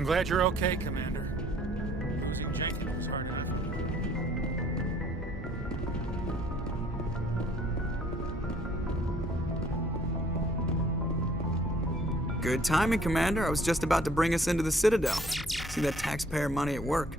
I'm glad you're okay, Commander. Losing Jenkins was hard enough. Good timing, Commander. I was just about to bring us into the Citadel. See that taxpayer money at work.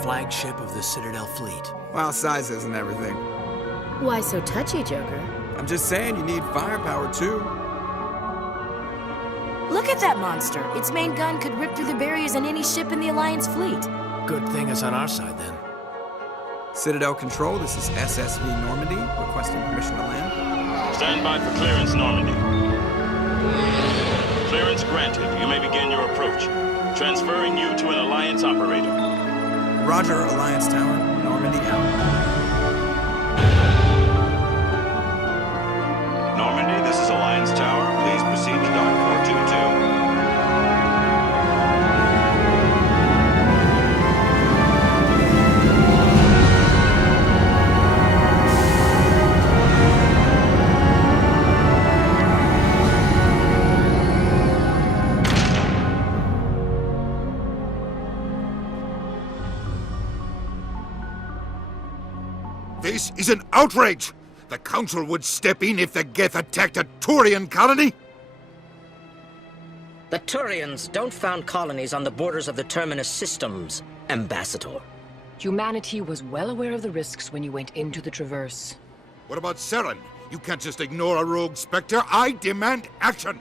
Flagship of the Citadel fleet. Well, size isn't everything. Why so touchy, Joker? I'm just saying you need firepower, too. Look at that monster. Its main gun could rip through the barriers in any ship in the Alliance fleet. Good thing it's on our side, then. Citadel Control, this is SSV Normandy, requesting permission to land. Stand by for clearance, Normandy. Clearance granted. You may begin your approach. Transferring you to an Alliance operator. Roger, Alliance Tower. Normandy out. Normandy, this is Alliance Tower. Please proceed to dock 422. This is an outrage! The Council would step in if the Geth attacked a Turian colony? The Turians don't found colonies on the borders of the Terminus systems, Ambassador. Humanity was well aware of the risks when you went into the Traverse. What about Saren? You can't just ignore a rogue Spectre. I demand action!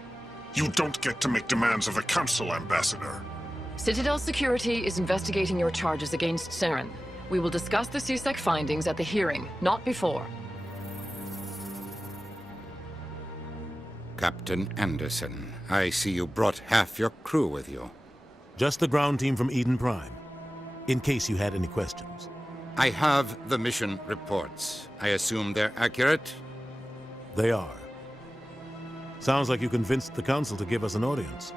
You don't get to make demands of the Council, Ambassador. Citadel Security is investigating your charges against Saren. We will discuss the CSEC findings at the hearing, not before. Captain Anderson, I see you brought half your crew with you. Just the ground team from Eden Prime, in case you had any questions. I have the mission reports. I assume they're accurate? They are. Sounds like you convinced the Council to give us an audience.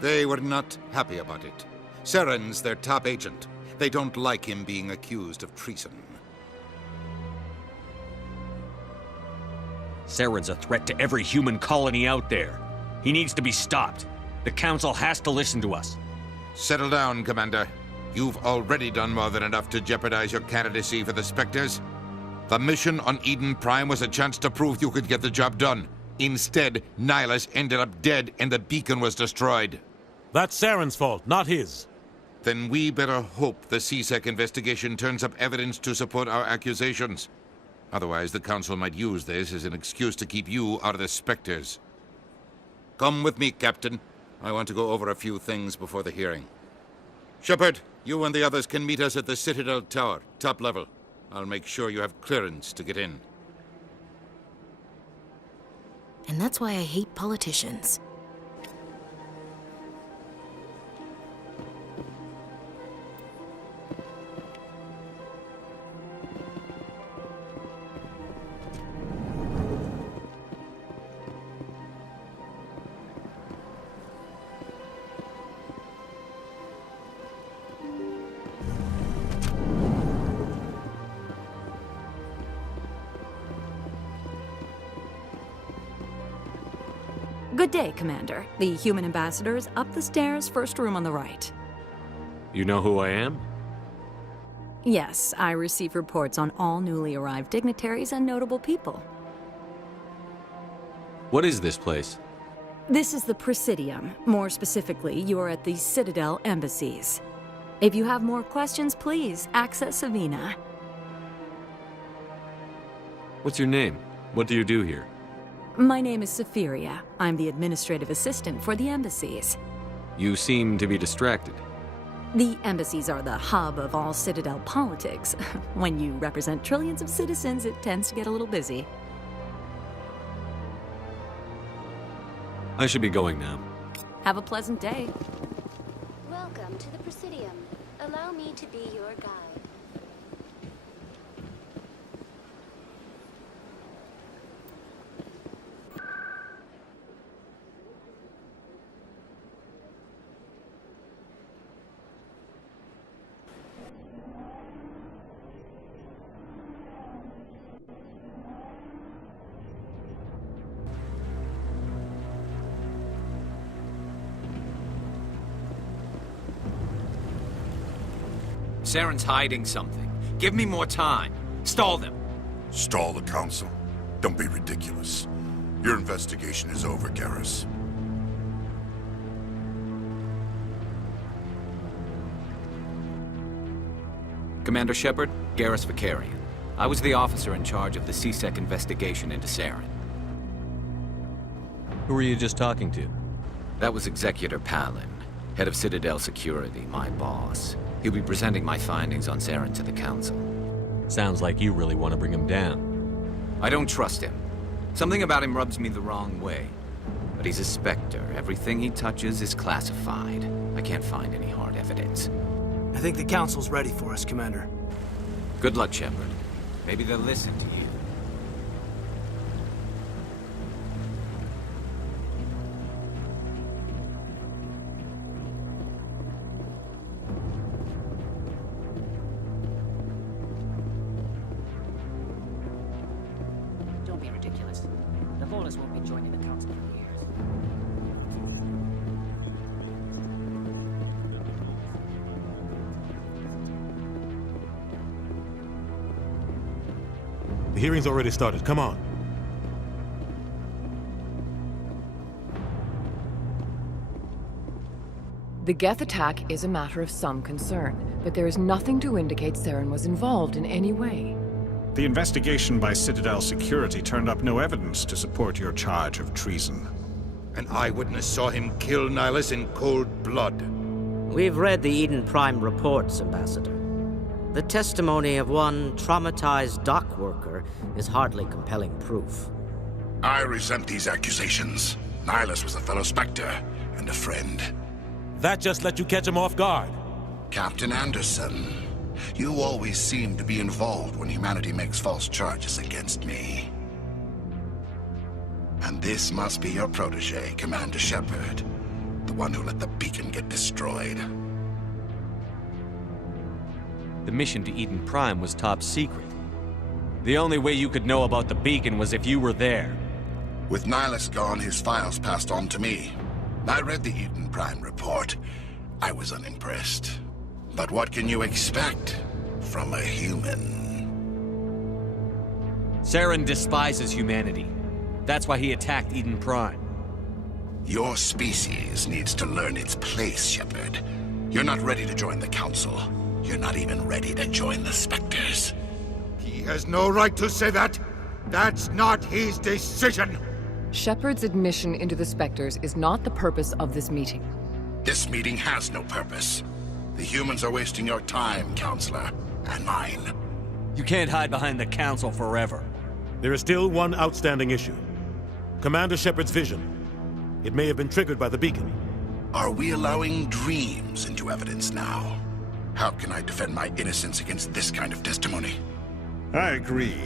They were not happy about it. Saren's their top agent. They don't like him being accused of treason. Saren's a threat to every human colony out there. He needs to be stopped. The Council has to listen to us. Settle down, Commander. You've already done more than enough to jeopardize your candidacy for the Spectres. The mission on Eden Prime was a chance to prove you could get the job done. Instead, Nihilus ended up dead and the beacon was destroyed. That's Saren's fault, not his. Then we better hope the CSEC investigation turns up evidence to support our accusations. Otherwise, the Council might use this as an excuse to keep you out of the Spectres. Come with me, Captain. I want to go over a few things before the hearing. Shepard, you and the others can meet us at the Citadel Tower, top level. I'll make sure you have clearance to get in. And that's why I hate politicians. Good day, Commander. The human ambassador is up the stairs, first room on the right. You know who I am? Yes, I receive reports on all newly arrived dignitaries and notable people. What is this place? This is the Presidium. More specifically, you are at the Citadel embassies. If you have more questions, please access Savina. What's your name? What do you do here? My name is Saphiria. I'm the administrative assistant for the embassies. You seem to be distracted. The embassies are the hub of all Citadel politics. When you represent trillions of citizens, it tends to get a little busy. I should be going now. Have a pleasant day. Welcome to the Presidium. Allow me to be your guide. Saren's hiding something. Give me more time. Stall them. Stall the Council? Don't be ridiculous. Your investigation is over, Garrus. Commander Shepard, Garrus Vicarian. I was the officer in charge of the CSEC investigation into Saren. Who were you just talking to? That was Executor Palin, head of Citadel Security, my boss. He'll be presenting my findings on Saren to the Council. Sounds like you really want to bring him down. I don't trust him. Something about him rubs me the wrong way. But he's a Spectre. Everything he touches is classified. I can't find any hard evidence. I think the Council's ready for us, Commander. Good luck, Shepard. Maybe they'll listen to you. Don't be ridiculous. The Volus won't be joining the Council for years. The hearing's already started. Come on. The Geth attack is a matter of some concern, but there is nothing to indicate Saren was involved in any way. The investigation by Citadel Security turned up no evidence to support your charge of treason. An eyewitness saw him kill Nihilus in cold blood. We've read the Eden Prime reports, Ambassador. The testimony of one traumatized dock worker is hardly compelling proof. I resent these accusations. Nihilus was a fellow Spectre and a friend. That just let you catch him off guard. Captain Anderson, you always seem to be involved when humanity makes false charges against me. And this must be your protege, Commander Shepard. The one who let the beacon get destroyed. The mission to Eden Prime was top secret. The only way you could know about the beacon was if you were there. With Nihilus gone, his files passed on to me. I read the Eden Prime report. I was unimpressed. But what can you expect from a human? Saren despises humanity. That's why he attacked Eden Prime. Your species needs to learn its place, Shepard. You're not ready to join the Council. You're not even ready to join the Spectres. He has no right to say that. That's not his decision. Shepard's admission into the Spectres is not the purpose of this meeting. This meeting has no purpose. The humans are wasting your time, Counselor, and mine. You can't hide behind the Council forever. There is still one outstanding issue. Commander Shepard's vision. It may have been triggered by the beacon. Are we allowing dreams into evidence now? How can I defend my innocence against this kind of testimony? I agree.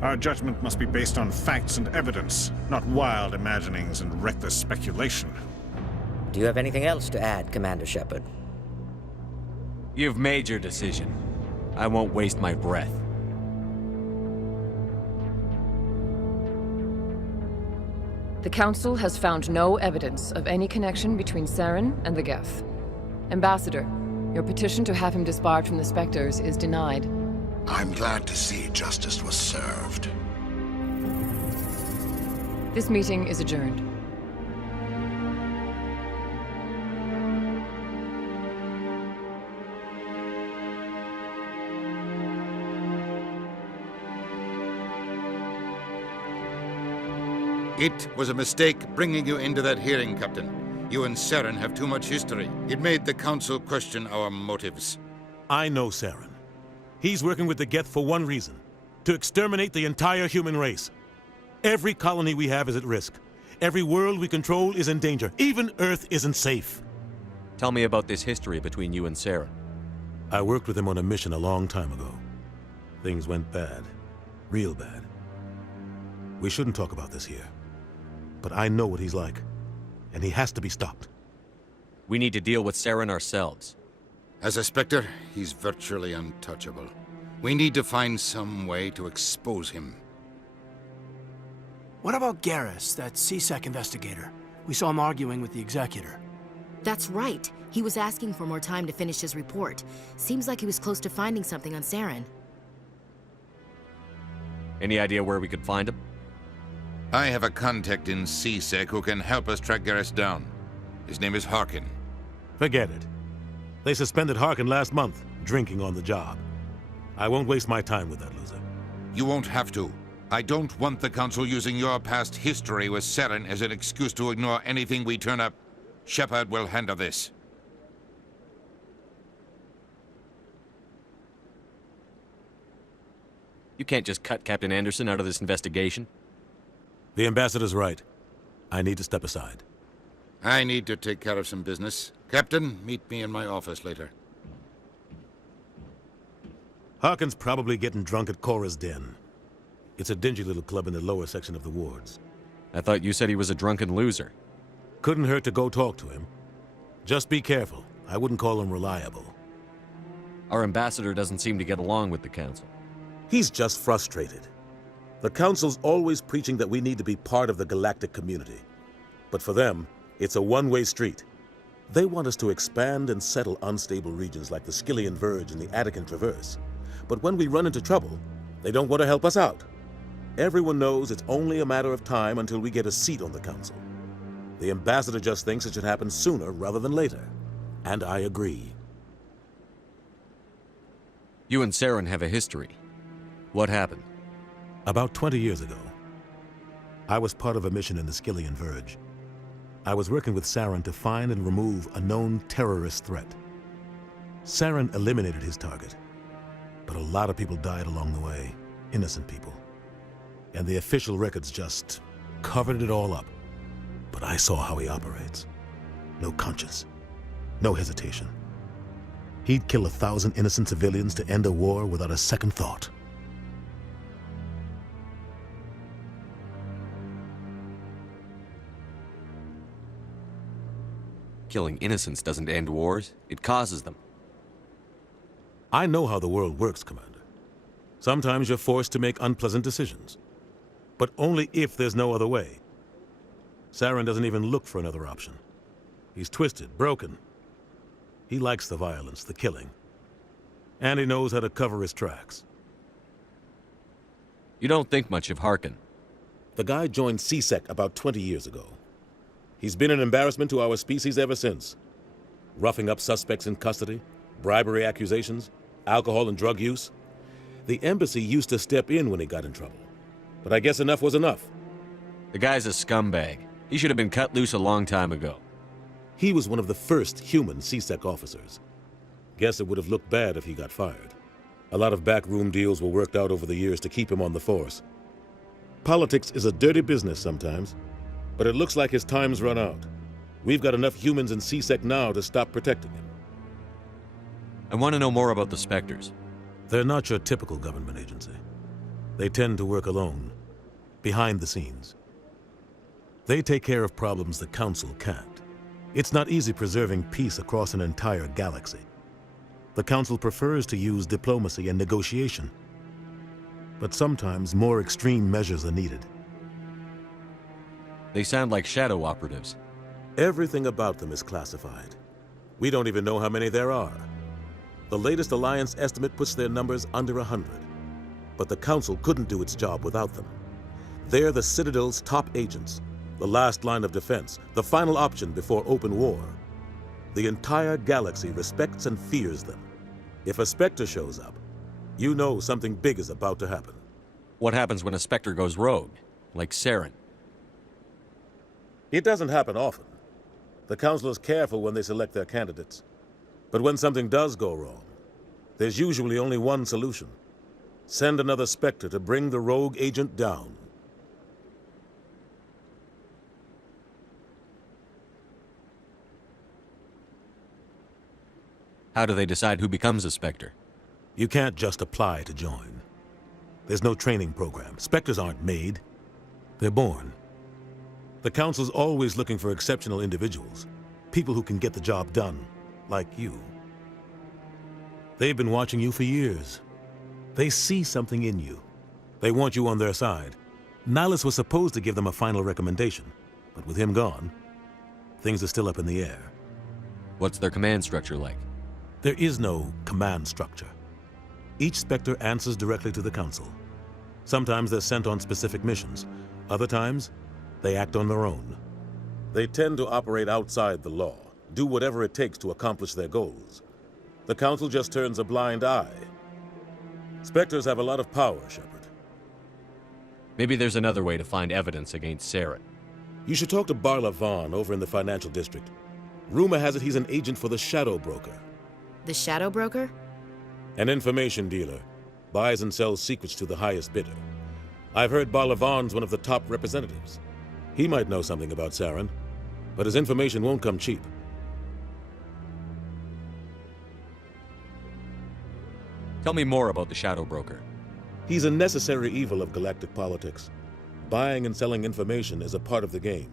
Our judgment must be based on facts and evidence, not wild imaginings and reckless speculation. Do you have anything else to add, Commander Shepard? You've made your decision. I won't waste my breath. The Council has found no evidence of any connection between Saren and the Geth. Ambassador, your petition to have him disbarred from the Spectres is denied. I'm glad to see justice was served. This meeting is adjourned. It was a mistake bringing you into that hearing, Captain. You and Saren have too much history. It made the Council question our motives. I know Saren. He's working with the Geth for one reason: to exterminate the entire human race. Every colony we have is at risk. Every world we control is in danger. Even Earth isn't safe. Tell me about this history between you and Saren. I worked with him on a mission a long time ago. Things went bad. Real bad. We shouldn't talk about this here. But I know what he's like. And he has to be stopped. We need to deal with Saren ourselves. As a Spectre, he's virtually untouchable. We need to find some way to expose him. What about Garrus, that CSEC investigator? We saw him arguing with the Executor. That's right. He was asking for more time to finish his report. Seems like he was close to finding something on Saren. Any idea where we could find him? I have a contact in CSEC who can help us track Garrus down. His name is Harkin. Forget it. They suspended Harkin last month, drinking on the job. I won't waste my time with that loser. You won't have to. I don't want the Council using your past history with Saren as an excuse to ignore anything we turn up. Shepard will handle this. You can't just cut Captain Anderson out of this investigation. The Ambassador's right. I need to step aside. I need to take care of some business. Captain, meet me in my office later. Harkin's probably getting drunk at Cora's Den. It's a dingy little club in the lower section of the wards. I thought you said he was a drunken loser. Couldn't hurt to go talk to him. Just be careful. I wouldn't call him reliable. Our ambassador doesn't seem to get along with the Council. He's just frustrated. The Council's always preaching that we need to be part of the galactic community. But for them, it's a one-way street. They want us to expand and settle unstable regions like the Skillian Verge and the Attican Traverse. But when we run into trouble, they don't want to help us out. Everyone knows it's only a matter of time until we get a seat on the Council. The Ambassador just thinks it should happen sooner rather than later. And I agree. You and Saren have a history. What happened? About 20 years ago, I was part of a mission in the Skillian Verge. I was working with Saren to find and remove a known terrorist threat. Saren eliminated his target, but a lot of people died along the way, innocent people. And the official records just covered it all up. But I saw how he operates. No conscience, no hesitation. He'd kill 1,000 innocent civilians to end a war without a second thought. Killing innocents doesn't end wars, it causes them. I know how the world works, Commander. Sometimes you're forced to make unpleasant decisions. But only if there's no other way. Saren doesn't even look for another option. He's twisted, broken. He likes the violence, the killing. And he knows how to cover his tracks. You don't think much of Harkin. The guy joined CSEC about 20 years ago. He's been an embarrassment to our species ever since. Roughing up suspects in custody, bribery accusations, alcohol and drug use. The embassy used to step in when he got in trouble. But I guess enough was enough. The guy's a scumbag. He should have been cut loose a long time ago. He was one of the first human CSEC officers. Guess it would have looked bad if he got fired. A lot of backroom deals were worked out over the years to keep him on the force. Politics is a dirty business sometimes, but it looks like his time's run out. We've got enough humans in CSEC now to stop protecting him. I want to know more about the Spectres. They're not your typical government agency. They tend to work alone, behind the scenes. They take care of problems the Council can't. It's not easy preserving peace across an entire galaxy. The Council prefers to use diplomacy and negotiation. But sometimes more extreme measures are needed. They sound like shadow operatives. Everything about them is classified. We don't even know how many there are. The latest Alliance estimate puts their numbers under 100. But the Council couldn't do its job without them. They're the Citadel's top agents, the last line of defense, the final option before open war. The entire galaxy respects and fears them. If a Spectre shows up, you know something big is about to happen. What happens when a Spectre goes rogue, like Saren? It doesn't happen often. The Council is careful when they select their candidates. But when something does go wrong, there's usually only one solution. Send another Spectre to bring the rogue agent down. How do they decide who becomes a Spectre? You can't just apply to join. There's no training program. Spectres aren't made. They're born. The Council's always looking for exceptional individuals. People who can get the job done, like you. They've been watching you for years. They see something in you. They want you on their side. Nihilus was supposed to give them a final recommendation, but with him gone, things are still up in the air. What's their command structure like? There is no command structure. Each Spectre answers directly to the Council. Sometimes they're sent on specific missions. Other times, they act on their own. They tend to operate outside the law, do whatever it takes to accomplish their goals. The Council just turns a blind eye. Spectres have a lot of power, Shepard. Maybe there's another way to find evidence against Saren. You should talk to Barla Vaughn over in the financial district. Rumor has it he's an agent for the Shadow Broker. The Shadow Broker? An information dealer. Buys and sells secrets to the highest bidder. I've heard Barla Vaughn's one of the top representatives. He might know something about Saren, but his information won't come cheap. Tell me more about the Shadow Broker. He's a necessary evil of galactic politics. Buying and selling information is a part of the game,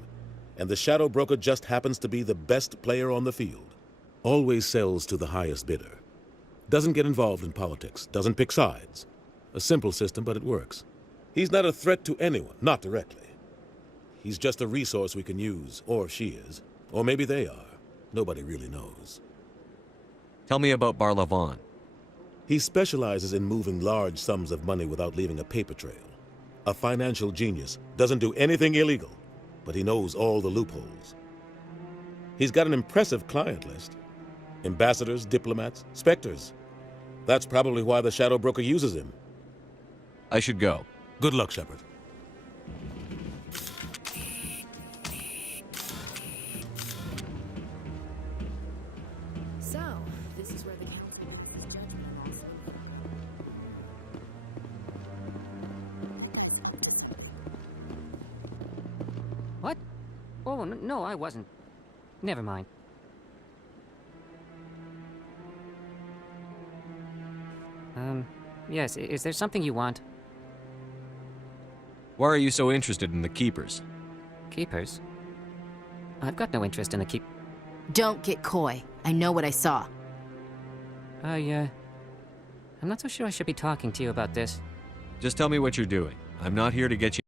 and the Shadow Broker just happens to be the best player on the field. Always sells to the highest bidder. Doesn't get involved in politics, doesn't pick sides. A simple system, but it works. He's not a threat to anyone, not directly. He's just a resource we can use, or she is. Or maybe they are. Nobody really knows. Tell me about Barla Vaughn. He specializes in moving large sums of money without leaving a paper trail. A financial genius, doesn't do anything illegal, but he knows all the loopholes. He's got an impressive client list. Ambassadors, diplomats, Spectres. That's probably why the Shadow Broker uses him. I should go. Good luck, Shepard. So, this is where the Council makes its judgment also. What? Oh, no, I wasn't. Never mind. Yes, is there something you want? Why are you so interested in the Keepers? Keepers? I've got no interest in the Don't get coy. I know what I saw. I'm not so sure I should be talking to you about this. Just tell me what you're doing. I'm not here to get you.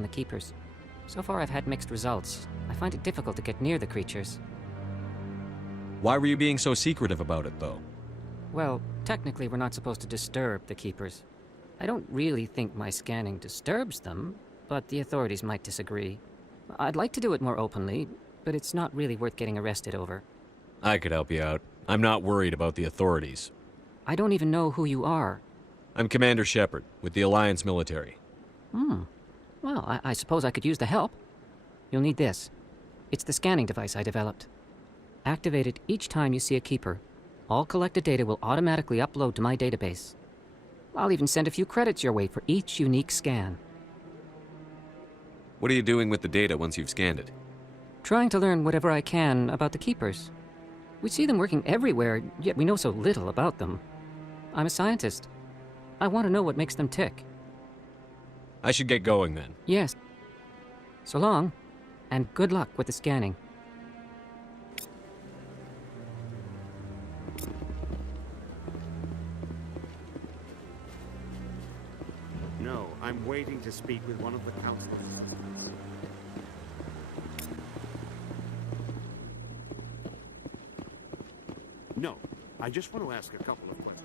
The Keepers. So far I've had mixed results. I find it difficult to get near the creatures. Why were you being so secretive about it, though? Well, technically we're not supposed to disturb the Keepers. I don't really think my scanning disturbs them, but the authorities might disagree. I'd like to do it more openly, but it's not really worth getting arrested over. I could help you out. I'm not worried about the authorities. I don't even know who you are. I'm Commander Shepard, with the Alliance military. Well, I suppose I could use the help. You'll need this. It's the scanning device I developed. Activate it each time you see a Keeper. All collected data will automatically upload to my database. I'll even send a few credits your way for each unique scan. What are you doing with the data once you've scanned it? Trying to learn whatever I can about the Keepers. We see them working everywhere, yet we know so little about them. I'm a scientist. I want to know what makes them tick. I should get going then. Yes. So long, and good luck with the scanning. I'm waiting to speak with one of the counselors. No, I just want to ask a couple of questions.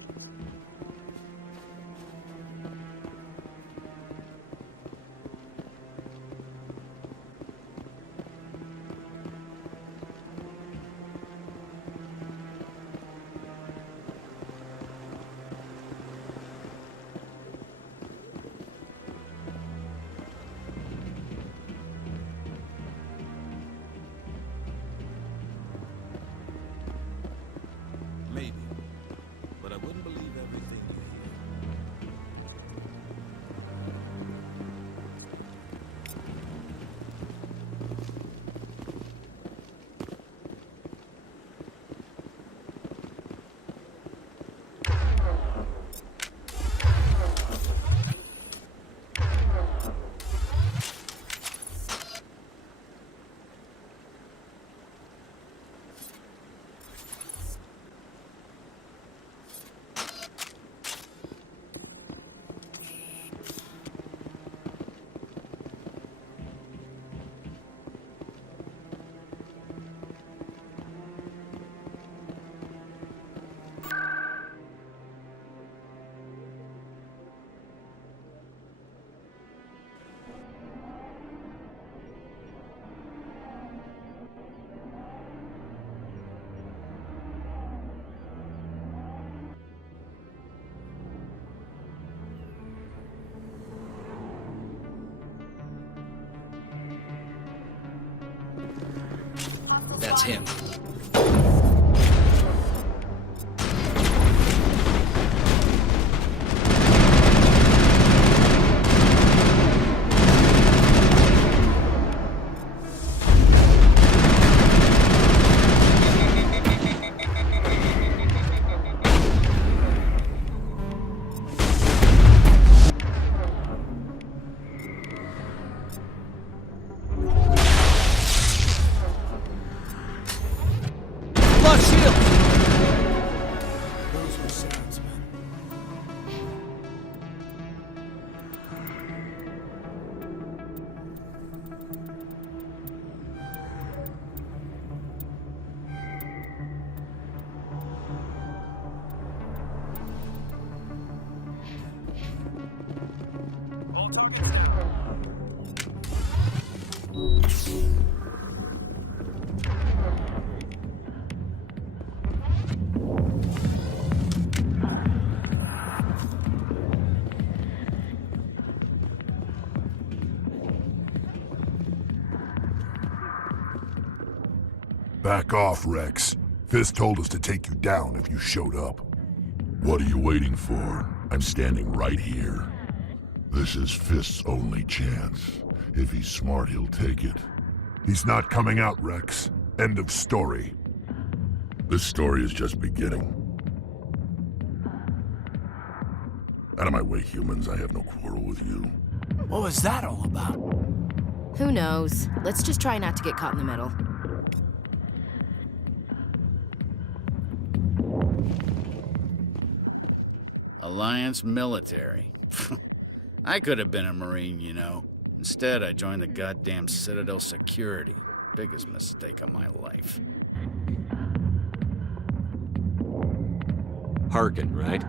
Maybe. But I wouldn't believe everything you hear. That's him. Back off, Rex. Fist told us to take you down if you showed up. What are you waiting for? I'm standing right here. This is Fist's only chance. If he's smart, he'll take it. He's not coming out, Rex. End of story. This story is just beginning. Out of my way, humans. I have no quarrel with you. What was that all about? Who knows? Let's just try not to get caught in the middle. Alliance military. I could have been a Marine, you know. Instead, I joined the goddamn Citadel security. Biggest mistake of my life. Harkin, right?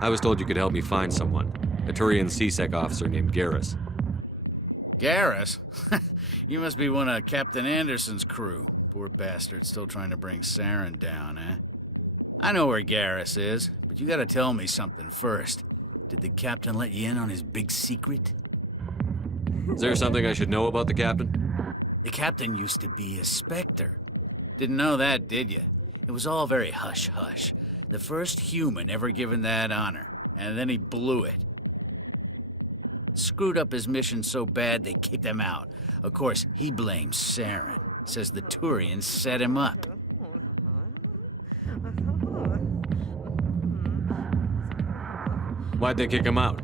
I was told you could help me find someone. A Turian CSEC officer named Garrus. Garrus? You must be one of Captain Anderson's crew. Poor bastard still trying to bring Saren down, eh? I know where Garrus is, but you gotta tell me something first. Did the captain let you in on his big secret? Is there something I should know about the captain? The captain used to be a Spectre. Didn't know that, did you? It was all very hush-hush. The first human ever given that honor, and then he blew it. Screwed up his mission so bad they kicked him out. Of course, he blames Saren. Says the Turians set him up. Why'd they kick him out?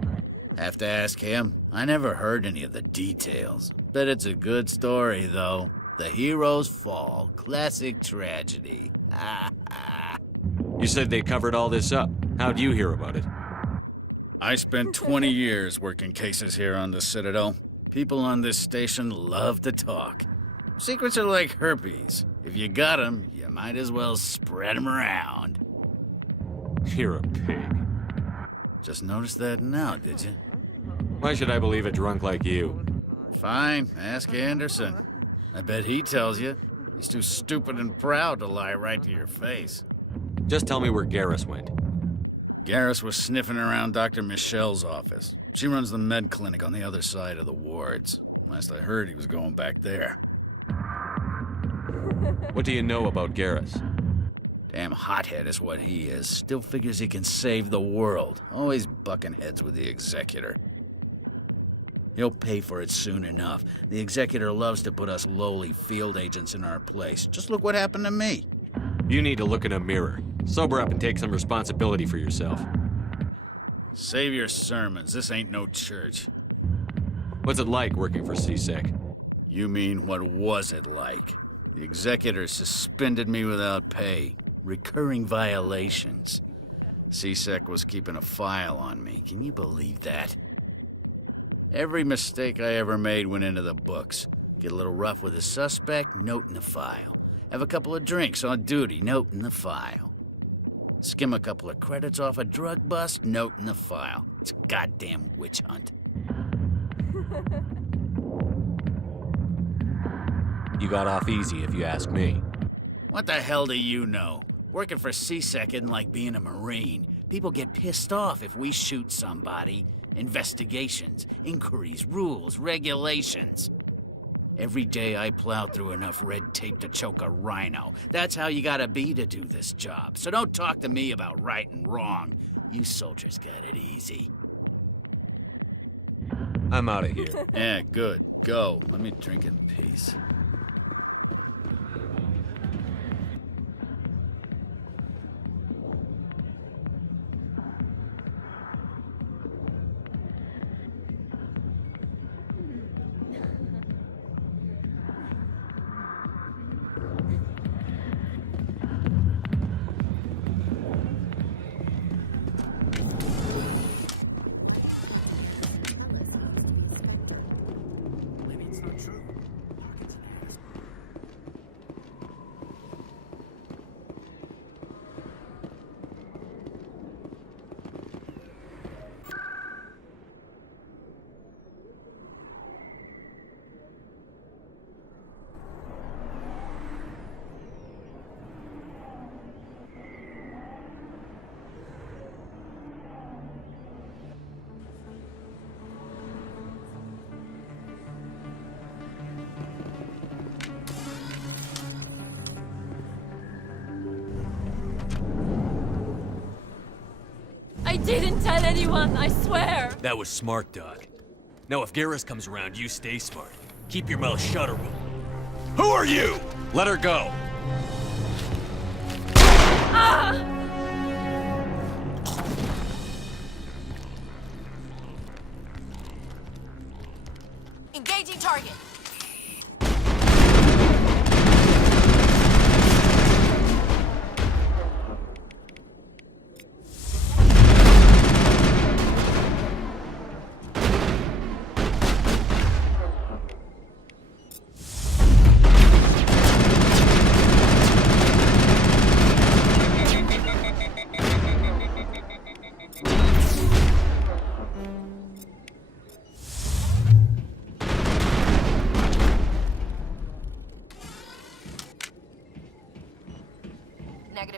Have to ask him. I never heard any of the details. Bet it's a good story, though. The heroes fall. Classic tragedy. You said they covered all this up. How'd you hear about it? I spent 20 years working cases here on the Citadel. People on this station love to talk. Secrets are like herpes. If you got 'em, you might as well spread 'em around. You're a pig. Just noticed that now, did you? Why should I believe a drunk like you? Fine, ask Anderson. I bet he tells you. He's too stupid and proud to lie right to your face. Just tell me where Garrus went. Garrus was sniffing around Dr. Michelle's office. She runs the med clinic on the other side of the wards. Last I heard, he was going back there. What do you know about Garrus? Damn hothead is what he is. Still figures he can save the world. Always bucking heads with the Executor. He'll pay for it soon enough. The Executor loves to put us lowly field agents in our place. Just look what happened to me. You need to look in a mirror. Sober up and take some responsibility for yourself. Save your sermons. This ain't no church. What's it like working for CSEC? You mean, what was it like? The Executor suspended me without pay. Recurring violations. CSEC was keeping a file on me. Can you believe that? Every mistake I ever made went into the books. Get a little rough with a suspect, note in the file. Have a couple of drinks on duty, note in the file. Skim a couple of credits off a drug bust, note in the file. It's a goddamn witch hunt. You got off easy, if you ask me. What the hell do you know? Working for CSEC isn't like being a Marine. People get pissed off if we shoot somebody. Investigations, inquiries, rules, regulations. Every day I plow through enough red tape to choke a rhino. That's how you gotta be to do this job. So don't talk to me about right and wrong. You soldiers got it easy. I'm out of here. Yeah, good. Go. Let me drink in peace. I didn't tell anyone, I swear! That was smart, Doc. Now if Garrus comes around, you stay smart. Keep your mouth shut or we'll... Who are you? Let her go. Ah! Engaging target.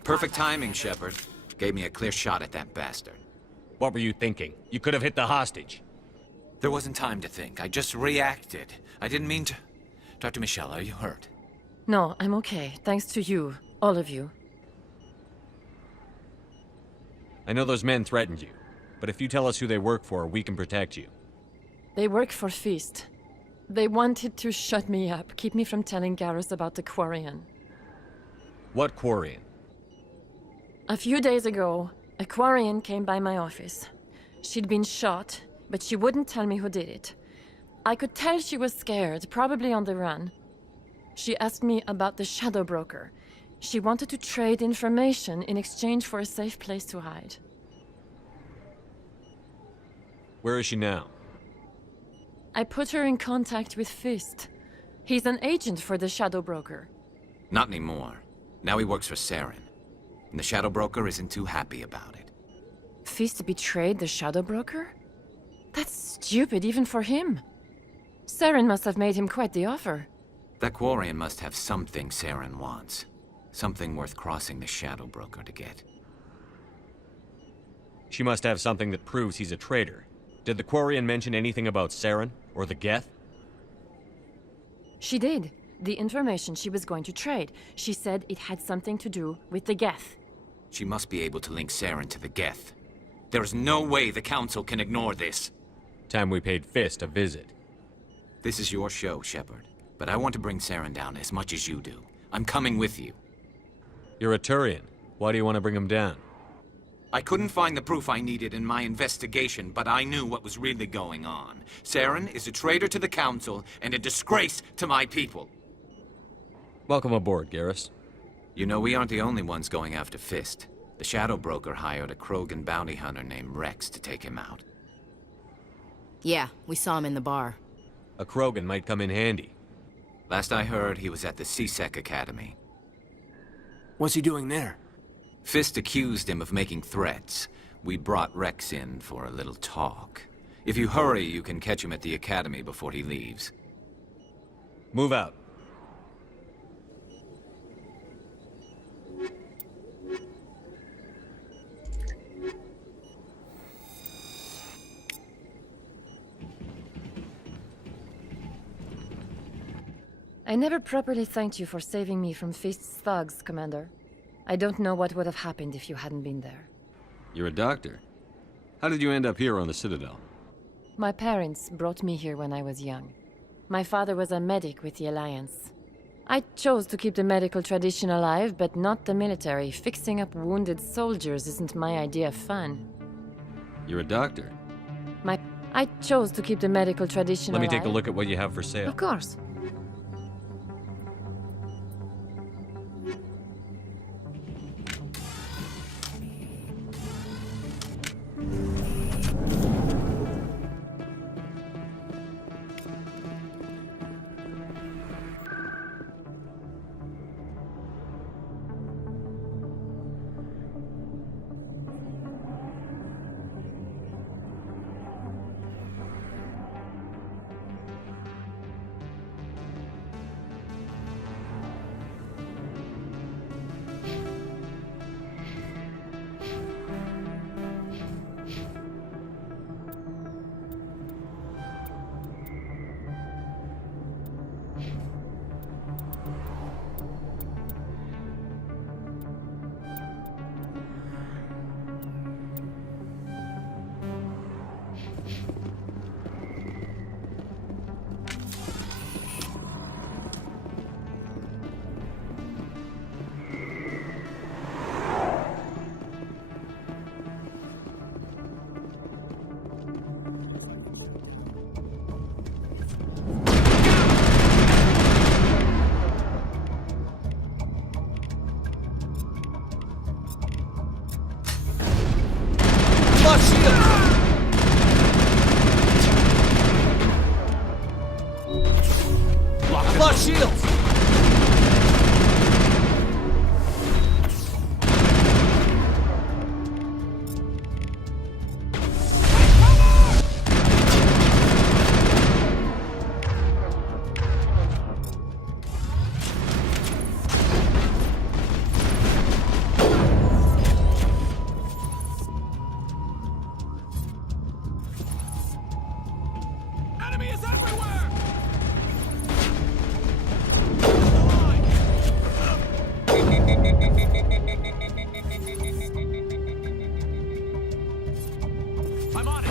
Perfect timing, Shepard. Gave me a clear shot at that bastard. What were you thinking? You could have hit the hostage. There wasn't time to think. I just reacted. I didn't mean to... Dr. Michelle, are you hurt? No, I'm okay. Thanks to you. All of you. I know those men threatened you, but if you tell us who they work for, we can protect you. They work for Feast. They wanted to shut me up, keep me from telling Garrus about the Quarian. What Quarian? A few days ago, a Quarian came by my office. She'd been shot, but she wouldn't tell me who did it. I could tell she was scared, probably on the run. She asked me about the Shadow Broker. She wanted to trade information in exchange for a safe place to hide. Where is she now? I put her in contact with Fist. He's an agent for the Shadow Broker. Not anymore. Now he works for Saren. And the Shadow Broker isn't too happy about it. Fist betrayed the Shadow Broker? That's stupid even for him. Saren must have made him quite the offer. That Quarian must have something Saren wants. Something worth crossing the Shadow Broker to get. She must have something that proves he's a traitor. Did the Quarian mention anything about Saren or the Geth? She did. The information she was going to trade. She said it had something to do with the Geth. She must be able to link Saren to the Geth. There is no way the Council can ignore this. Time we paid Fist a visit. This is your show, Shepard. But I want to bring Saren down as much as you do. I'm coming with you. You're a Turian. Why do you want to bring him down? I couldn't find the proof I needed in my investigation, but I knew what was really going on. Saren is a traitor to the Council and a disgrace to my people. Welcome aboard, Garrus. You know, we aren't the only ones going after Fist. The Shadow Broker hired a Krogan bounty hunter named Rex to take him out. Yeah, we saw him in the bar. A Krogan might come in handy. Last I heard, he was at the C-Sec Academy. What's he doing there? Fist accused him of making threats. We brought Rex in for a little talk. If you hurry, you can catch him at the Academy before he leaves. Move out. I never properly thanked you for saving me from Fist's thugs, Commander. I don't know what would have happened if you hadn't been there. You're a doctor. How did you end up here on the Citadel? My parents brought me here when I was young. My father was a medic with the Alliance. I chose to keep the medical tradition alive, but not the military. Fixing up wounded soldiers isn't my idea of fun. You're a doctor. I chose to keep the medical tradition Let alive. me take a look at what you have for sale. Of course.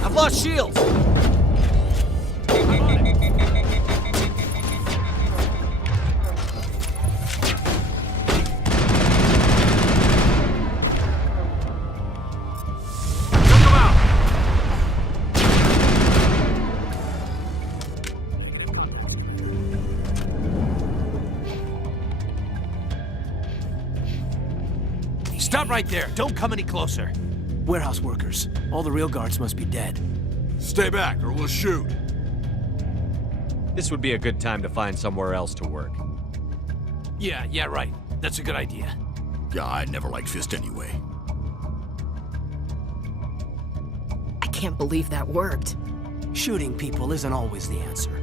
I've lost shields! Stop right there! Don't come any closer! Warehouse workers. All the real guards must be dead. Stay back or we'll shoot. This would be a good time to find somewhere else to work. Yeah, right. That's a good idea. Yeah, I never liked Fist anyway. I can't believe that worked. Shooting people isn't always the answer.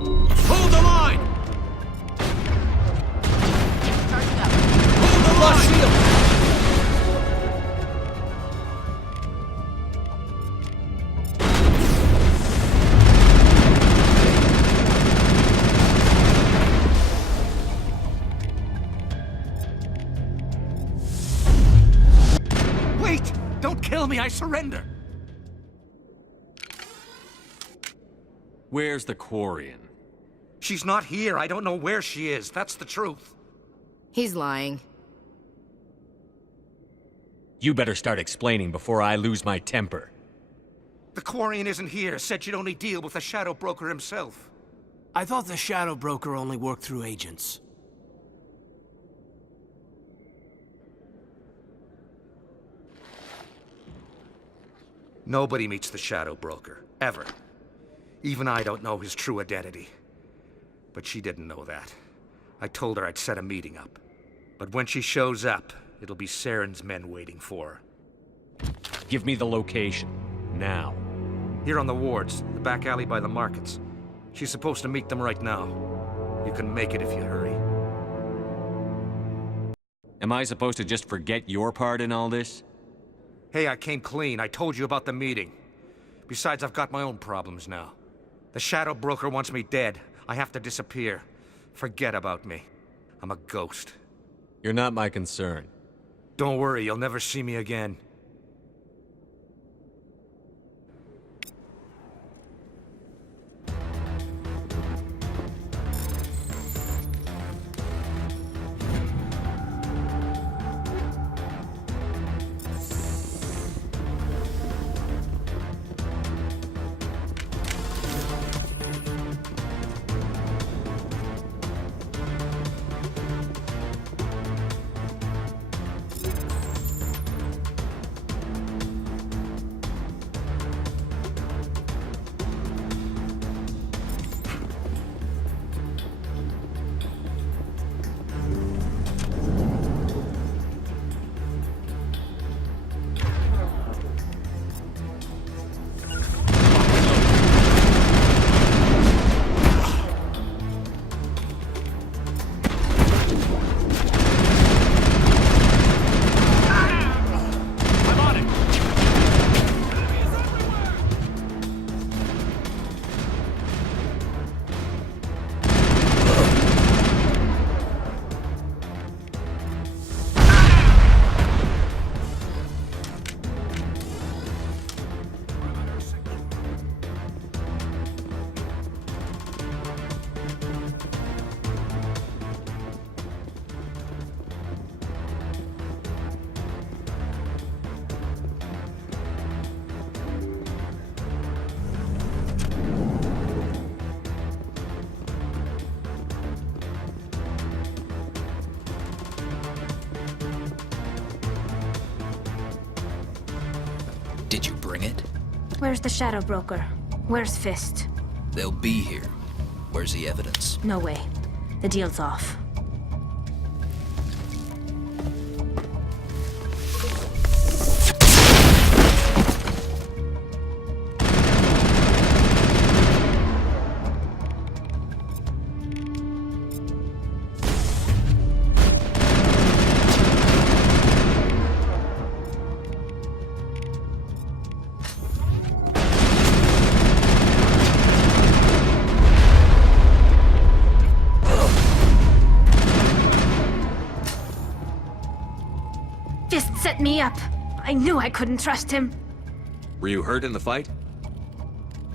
Hold the line! Hold the line! Wait! Don't kill me, I surrender! Where's the Quarian? She's not here. I don't know where she is. That's the truth. He's lying. You better start explaining before I lose my temper. The Quarian isn't here. Said she'd only deal with the Shadow Broker himself. I thought the Shadow Broker only worked through agents. Nobody meets the Shadow Broker. Ever. Even I don't know his true identity. But she didn't know that. I told her I'd set a meeting up. But when she shows up, it'll be Saren's men waiting for her. Give me the location. Now. Here on the wards, the back alley by the markets. She's supposed to meet them right now. You can make it if you hurry. Am I supposed to just forget your part in all this? Hey, I came clean. I told you about the meeting. Besides, I've got my own problems now. The Shadow Broker wants me dead. I have to disappear. Forget about me. I'm a ghost. You're not my concern. Don't worry, you'll never see me again. Did you bring it? Where's the Shadow Broker? Where's Fist? They'll be here. Where's the evidence? No way. The deal's off. set me up. I knew I couldn't trust him. Were you hurt in the fight?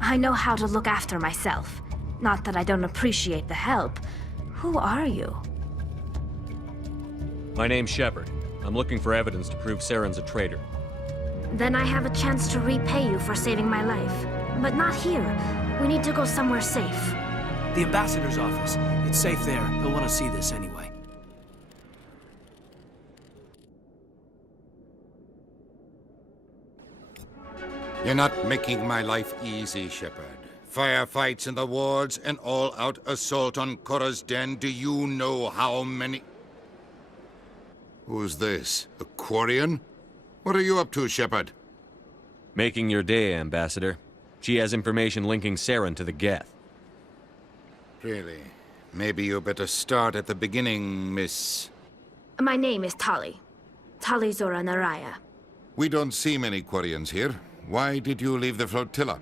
I know how to look after myself. Not that I don't appreciate the help. Who are you? My name's Shepard. I'm looking for evidence to prove Saren's a traitor. Then I have a chance to repay you for saving my life. But not here. We need to go somewhere safe. The ambassador's office. It's safe there. He'll want to see this anyway. You're not making my life easy, Shepard. Firefights in the wards, an all-out assault on Korra's den. Do you know how many... Who's this? A Quarian? What are you up to, Shepard? Making your day, Ambassador. She has information linking Saren to the Geth. Really? Maybe you better start at the beginning, Miss... My name is Tali. Tali Zora Naraya. We don't see many Quarians here. Why did you leave the flotilla?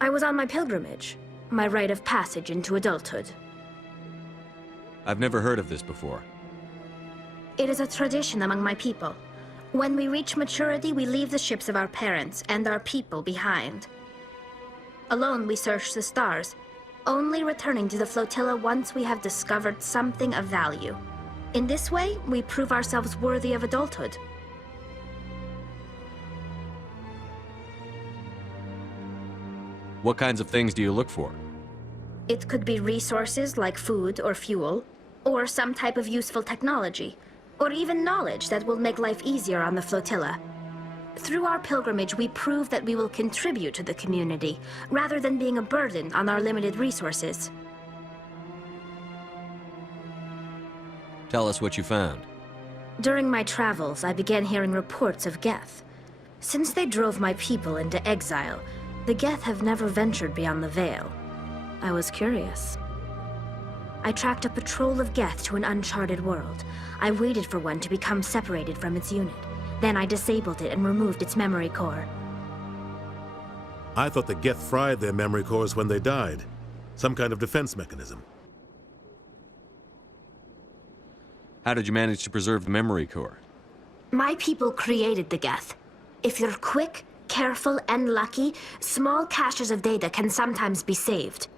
I was on my pilgrimage. My rite of passage into adulthood. I've never heard of this before. It is a tradition among my people. When we reach maturity, we leave the ships of our parents and our people behind. Alone, we search the stars, only returning to the flotilla once we have discovered something of value. In this way, we prove ourselves worthy of adulthood. What kinds of things do you look for? It could be resources like food or fuel, or some type of useful technology, or even knowledge that will make life easier on the flotilla. Through our pilgrimage, we prove that we will contribute to the community, rather than being a burden on our limited resources. Tell us what you found. During my travels, I began hearing reports of Geth. Since they drove my people into exile, the Geth have never ventured beyond the Veil. I was curious. I tracked a patrol of Geth to an uncharted world. I waited for one to become separated from its unit. Then I disabled it and removed its memory core. I thought the Geth fried their memory cores when they died. Some kind of defense mechanism. How did you manage to preserve the memory core? My people created the Geth. If you're quick, careful, and lucky, small caches of data can sometimes be saved.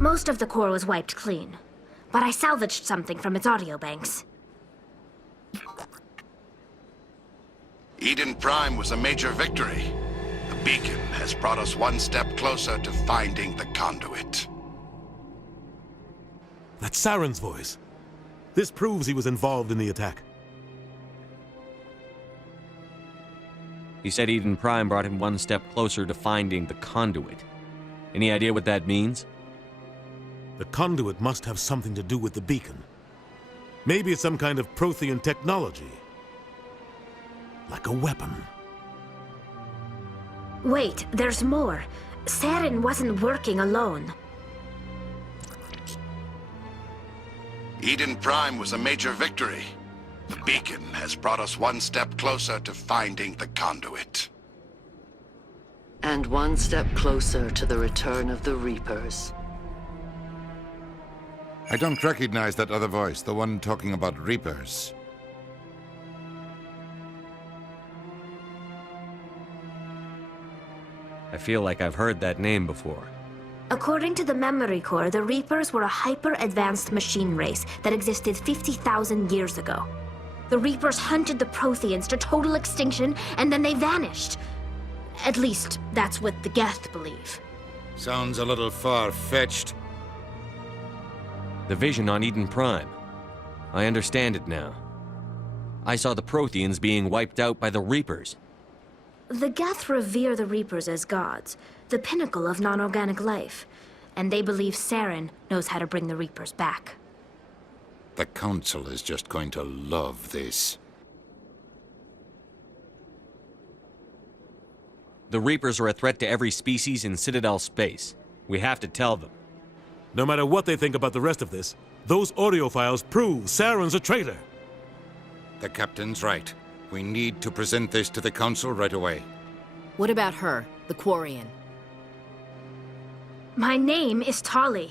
Most of the core was wiped clean, but I salvaged something from its audio banks. Eden Prime was a major victory. The beacon has brought us one step closer to finding the conduit. That's Saren's voice. This proves he was involved in the attack. He said Eden Prime brought him one step closer to finding the conduit. Any idea what that means? The conduit must have something to do with the beacon. Maybe it's some kind of Prothean technology. Like a weapon. Wait, there's more. Saren wasn't working alone. Eden Prime was a major victory. The beacon has brought us one step closer to finding the conduit. And one step closer to the return of the Reapers. I don't recognize that other voice, the one talking about Reapers. I feel like I've heard that name before. According to the memory core, the Reapers were a hyper-advanced machine race that existed 50,000 years ago. The Reapers hunted the Protheans to total extinction, and then they vanished. At least, that's what the Geth believe. Sounds a little far-fetched. The vision on Eden Prime. I understand it now. I saw the Protheans being wiped out by the Reapers. The Geth revere the Reapers as gods, the pinnacle of non-organic life, and they believe Saren knows how to bring the Reapers back. The Council is just going to love this. The Reapers are a threat to every species in Citadel space. We have to tell them. No matter what they think about the rest of this, those audio files prove Saren's a traitor. The Captain's right. We need to present this to the Council right away. What about her, the Quarian? My name is Tali.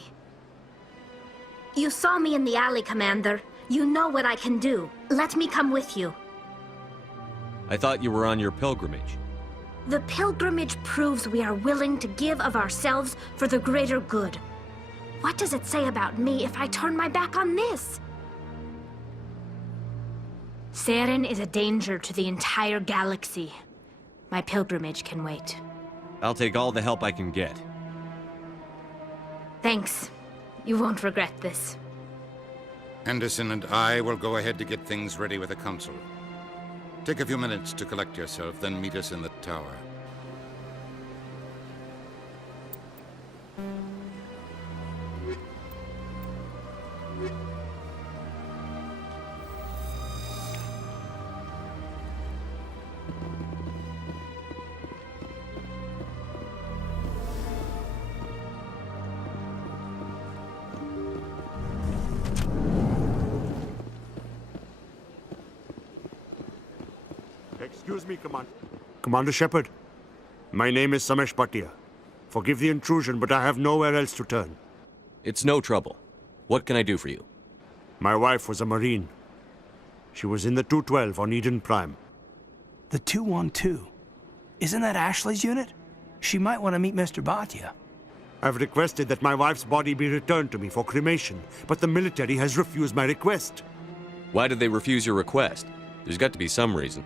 You saw me in the alley, Commander. You know what I can do. Let me come with you. I thought you were on your pilgrimage. The pilgrimage proves we are willing to give of ourselves for the greater good. What does it say about me if I turn my back on this? Saren is a danger to the entire galaxy. My pilgrimage can wait. I'll take all the help I can get. Thanks. You won't regret this. Anderson and I will go ahead to get things ready with the Council. Take a few minutes to collect yourself, then meet us in the tower. Excuse me, Commander Shepard. My name is Samesh Bhatia. Forgive the intrusion, but I have nowhere else to turn. It's no trouble. What can I do for you? My wife was a Marine. She was in the 212 on Eden Prime. The 212? Isn't that Ashley's unit? She might want to meet Mr. Bhatia. I've requested that my wife's body be returned to me for cremation, but the military has refused my request. Why did they refuse your request? There's got to be some reason.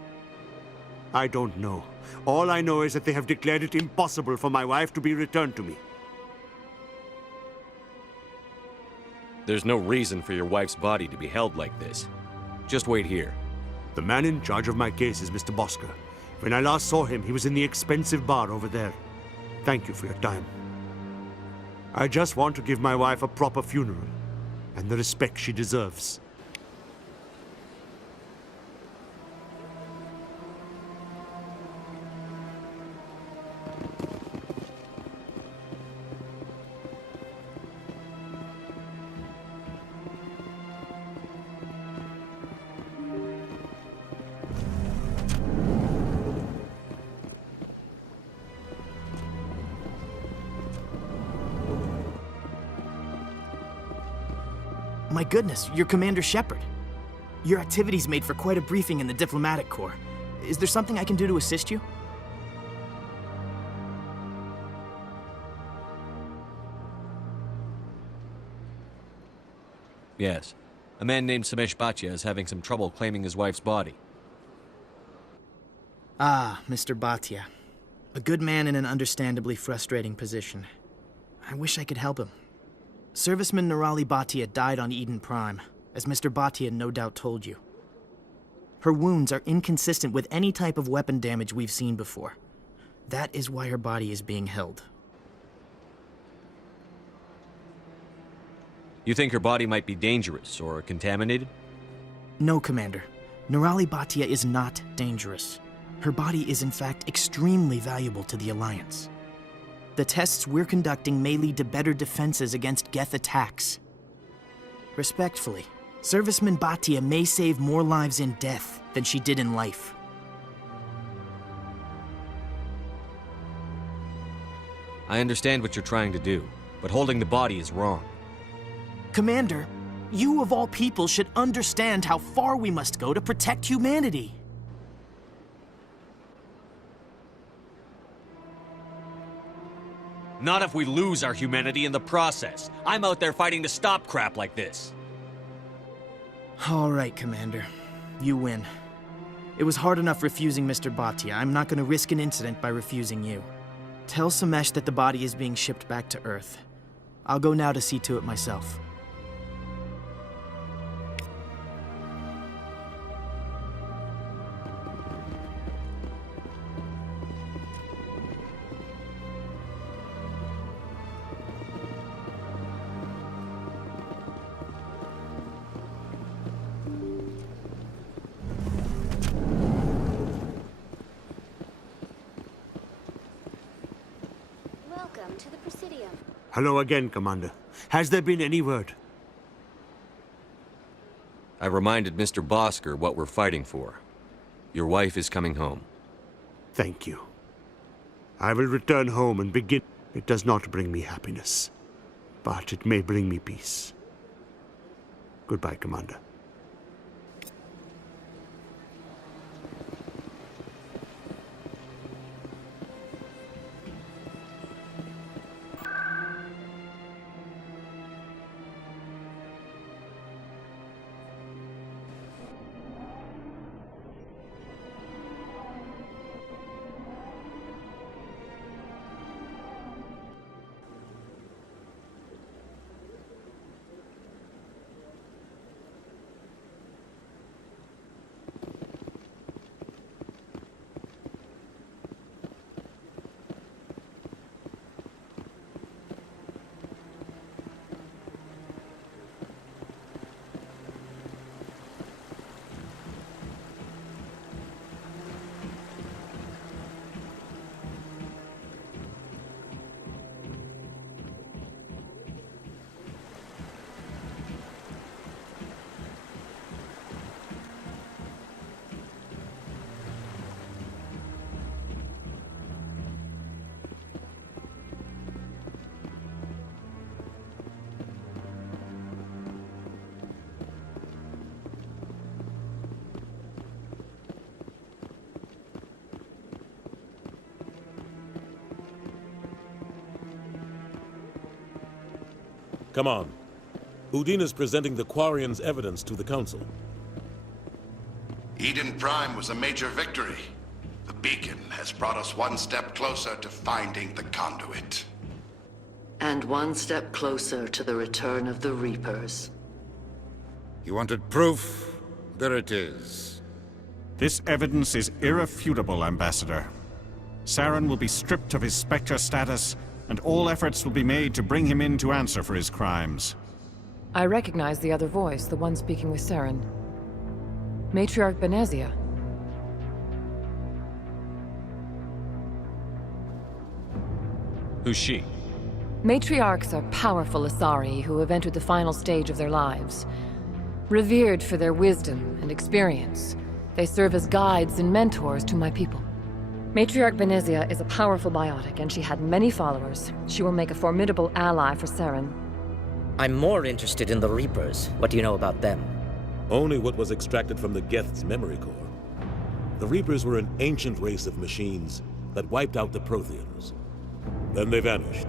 I don't know. All I know is that they have declared it impossible for my wife to be returned to me. There's no reason for your wife's body to be held like this. Just wait here. The man in charge of my case is Mr. Bosker. When I last saw him, he was in the expensive bar over there. Thank you for your time. I just want to give my wife a proper funeral, and the respect she deserves. My goodness, you're Commander Shepard. Your activities made for quite a briefing in the Diplomatic Corps. Is there something I can do to assist you? Yes. A man named Samesh Bhatia is having some trouble claiming his wife's body. Ah, Mr. Bhatia. A good man in an understandably frustrating position. I wish I could help him. Serviceman Nirali Bhatia died on Eden Prime, as Mr. Bhatia no doubt told you. Her wounds are inconsistent with any type of weapon damage we've seen before. That is why her body is being held. You think her body might be dangerous or contaminated? No, Commander. Nirali Bhatia is not dangerous. Her body is in fact extremely valuable to the Alliance. The tests we're conducting may lead to better defenses against Geth attacks. Respectfully, Serviceman Bhatia may save more lives in death than she did in life. I understand what you're trying to do, but holding the body is wrong. Commander, you of all people should understand how far we must go to protect humanity. Not if we lose our humanity in the process. I'm out there fighting to stop crap like this. All right, Commander. You win. It was hard enough refusing Mr. Bhatia. I'm not going to risk an incident by refusing you. Tell Samesh that the body is being shipped back to Earth. I'll go now to see to it myself. Hello again, Commander. Has there been any word? I reminded Mr. Bosker what we're fighting for. Your wife is coming home. Thank you. I will return home and begin. It does not bring me happiness, but it may bring me peace. Goodbye, Commander. Come on. Udine is presenting the Quarians' evidence to the Council. Eden Prime was a major victory. The beacon has brought us one step closer to finding the conduit. And one step closer to the return of the Reapers. You wanted proof? There it is. This evidence is irrefutable, Ambassador. Saren will be stripped of his Spectre status, and all efforts will be made to bring him in to answer for his crimes. I recognize the other voice, the one speaking with Saren. Matriarch Benezia. Who's she? Matriarchs are powerful Asari who have entered the final stage of their lives. Revered for their wisdom and experience, they serve as guides and mentors to my people. Matriarch Benezia is a powerful biotic, and she had many followers. She will make a formidable ally for Saren. I'm more interested in the Reapers. What do you know about them? Only what was extracted from the Geth's memory core. The Reapers were an ancient race of machines that wiped out the Protheans. Then they vanished.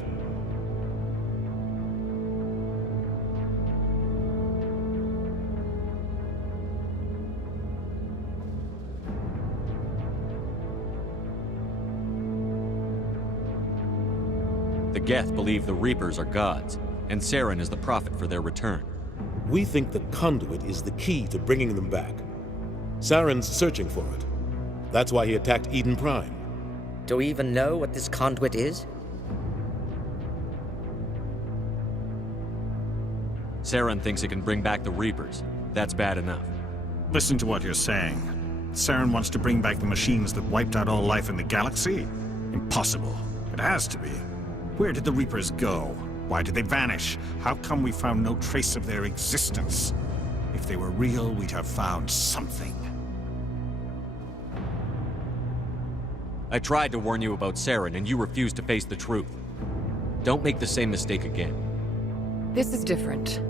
The Geth believe the Reapers are gods, and Saren is the prophet for their return. We think the conduit is the key to bringing them back. Saren's searching for it. That's why he attacked Eden Prime. Do we even know what this conduit is? Saren thinks it can bring back the Reapers. That's bad enough. Listen to what you're saying. Saren wants to bring back the machines that wiped out all life in the galaxy? Impossible. It has to be. Where did the Reapers go? Why did they vanish? How come we found no trace of their existence? If they were real, we'd have found something. I tried to warn you about Saren, and you refused to face the truth. Don't make the same mistake again. This is different.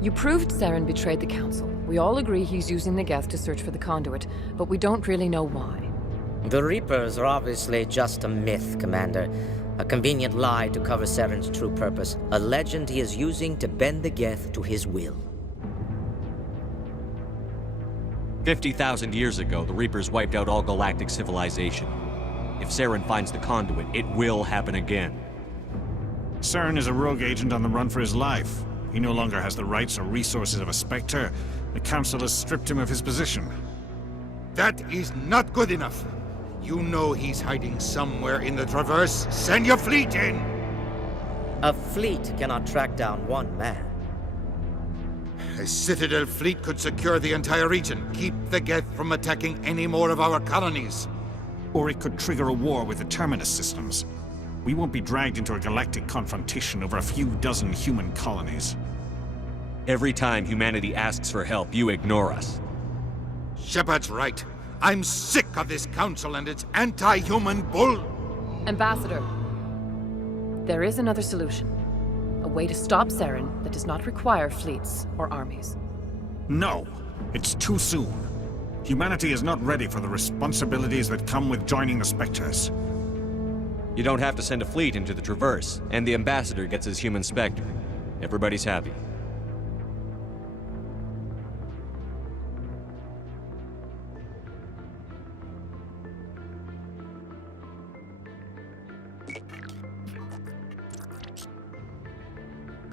You proved Saren betrayed the Council. We all agree he's using the Geth to search for the conduit, but we don't really know why. The Reapers are obviously just a myth, Commander. A convenient lie to cover Saren's true purpose. A legend he is using to bend the Geth to his will. 50,000 years ago, the Reapers wiped out all galactic civilization. If Saren finds the conduit, it will happen again. Saren is a rogue agent on the run for his life. He no longer has the rights or resources of a Spectre. The Council has stripped him of his position. That is not good enough. You know he's hiding somewhere in the Traverse. Send your fleet in! A fleet cannot track down one man. A Citadel fleet could secure the entire region, keep the Geth from attacking any more of our colonies. Or it could trigger a war with the Terminus systems. We won't be dragged into a galactic confrontation over a few dozen human colonies. Every time humanity asks for help, you ignore us. Shepard's right. I'm sick of this council and its anti-human bull. Ambassador, there is another solution. A way to stop Saren that does not require fleets or armies. No, it's too soon. Humanity is not ready for the responsibilities that come with joining the Spectres. You don't have to send a fleet into the Traverse, and the Ambassador gets his human Spectre. Everybody's happy.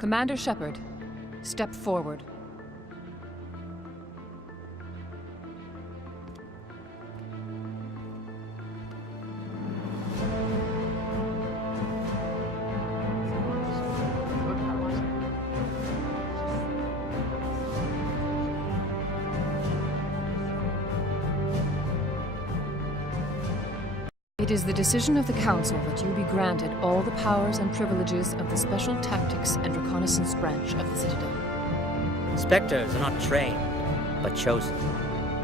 Commander Shepard, step forward. It is the decision of the Council that you be granted all the powers and privileges of the Special Tactics and Reconnaissance branch of the Citadel. Spectres are not trained, but chosen.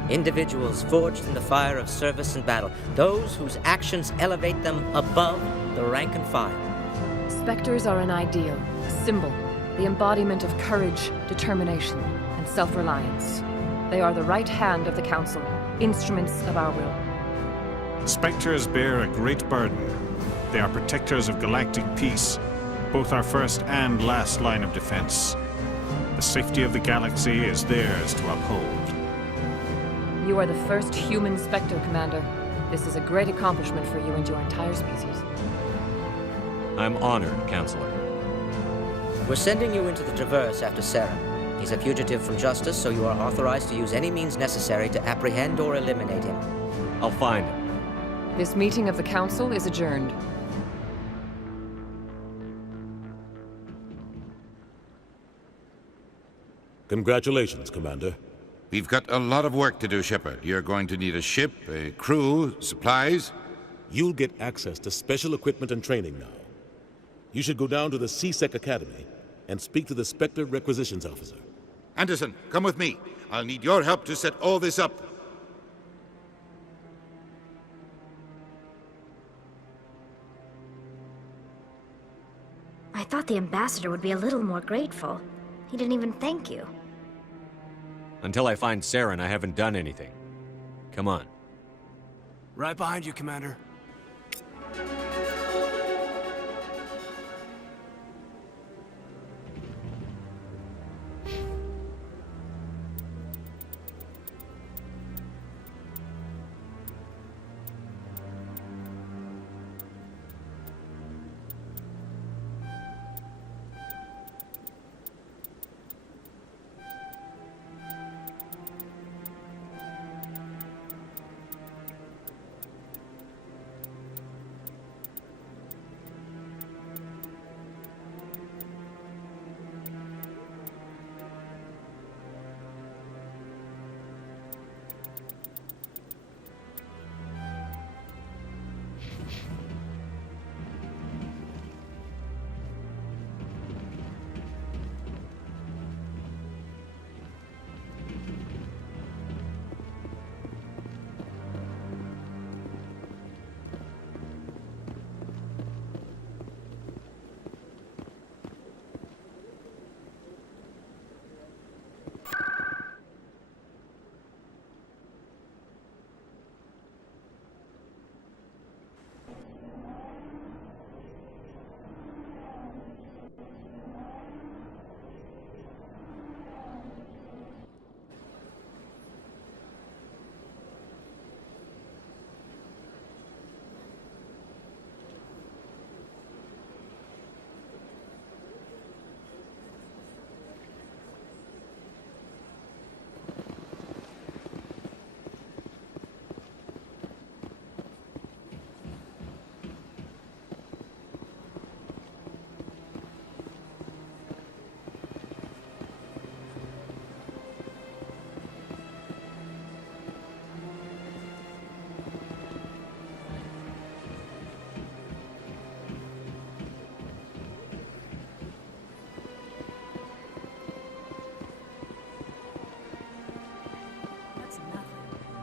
Individuals forged in the fire of service and battle. Those whose actions elevate them above the rank and file. Spectres are an ideal, a symbol, the embodiment of courage, determination, and self-reliance. They are the right hand of the Council, instruments of our will. Spectres bear a great burden. They are protectors of galactic peace. both our first and last line of defense. The safety of the galaxy is theirs to uphold. You are the first human Spectre, Commander. This is a great accomplishment for you and your entire species. I'm honored, Counselor. We're sending you into the Traverse after Saren. He's a fugitive from justice, so you are authorized to use any means necessary to apprehend or eliminate him. I'll find him. This meeting of the Council is adjourned. Congratulations, Commander. We've got a lot of work to do, Shepard. You're going to need a ship, a crew, supplies. You'll get access to special equipment and training now. You should go down to the C-Sec Academy and speak to the Spectre Requisitions Officer. Anderson, come with me. I'll need your help to set all this up. I thought the ambassador would be a little more grateful. He didn't even thank you. Until I find Saren, I haven't done anything. Come on. Right behind you, Commander.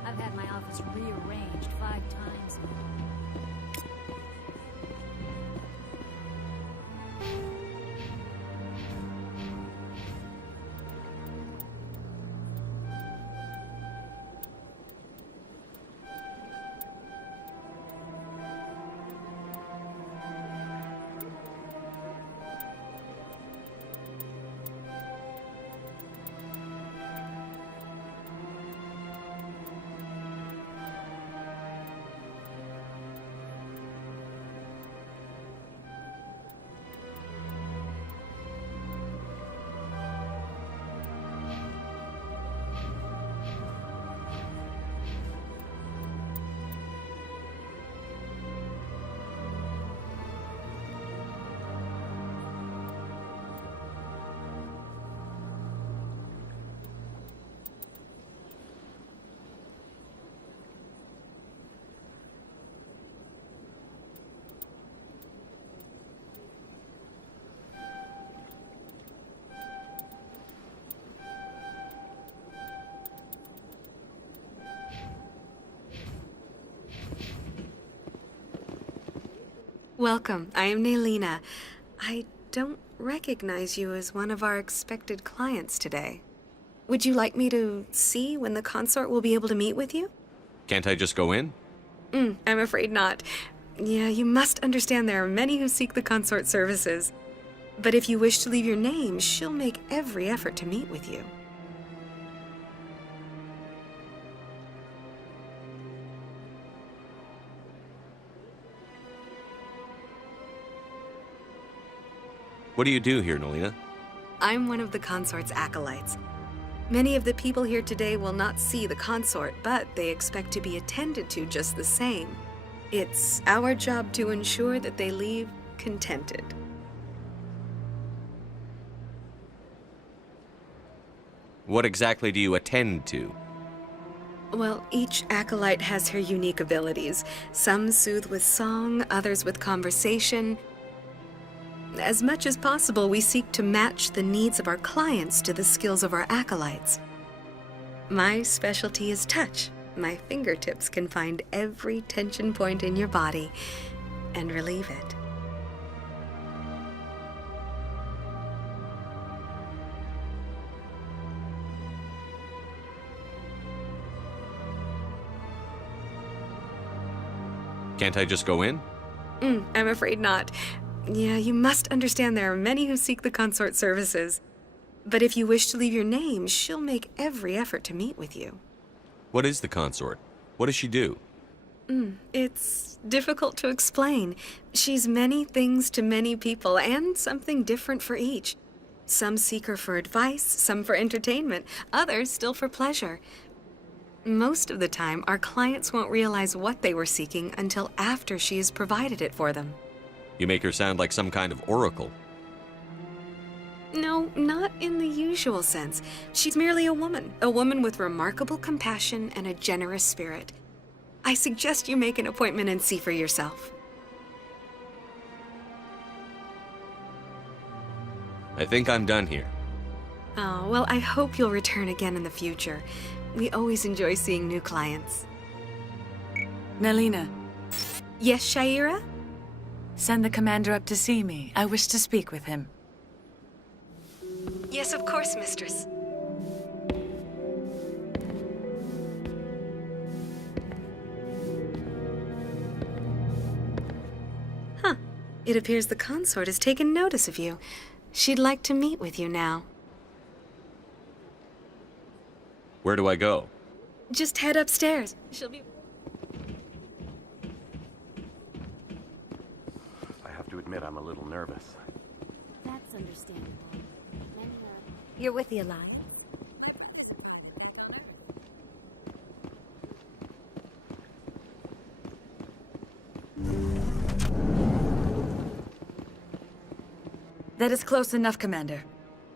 I've had my office rearranged 5 times now. Welcome. I am Naylina. I don't recognize you as one of our expected clients today. Would you like me to see when the consort will be able to meet with you? Can't I just go in? I'm afraid not. Yeah, you must understand there are many who seek the consort services. But if you wish to leave your name, she'll make every effort to meet with you. What do you do here, Nolina? I'm one of the consort's acolytes. Many of the people here today will not see the consort, but they expect to be attended to just the same. It's our job to ensure that they leave contented. What exactly do you attend to? Well, each acolyte has her unique abilities. Some soothe with song, others with conversation. As much as possible, we seek to match the needs of our clients to the skills of our acolytes. My specialty is touch. My fingertips can find every tension point in your body and relieve it. Can't I just go in? I'm afraid not. Yeah, you must understand there are many who seek the consort services. But if you wish to leave your name, she'll make every effort to meet with you. What is the consort? What does she do? It's difficult to explain. She's many things to many people, and something different for each. Some seek her for advice, some for entertainment, others still for pleasure. Most of the time, our clients won't realize what they were seeking until after she has provided it for them. You make her sound like some kind of oracle. No, not in the usual sense. She's merely a woman with remarkable compassion and a generous spirit. I suggest you make an appointment and see for yourself. I think I'm done here. Oh, well, I hope you'll return again in the future. We always enjoy seeing new clients. Nalina. Yes, Shaira? Send the commander up to see me. I wish to speak with him. Yes, of course, mistress. Huh. It appears the consort has taken notice of you. She'd like to meet with you now. Where do I go? Just head upstairs. She'll be... I have to admit, I'm a little nervous. That's understandable. You're with the Elan. That is close enough, Commander.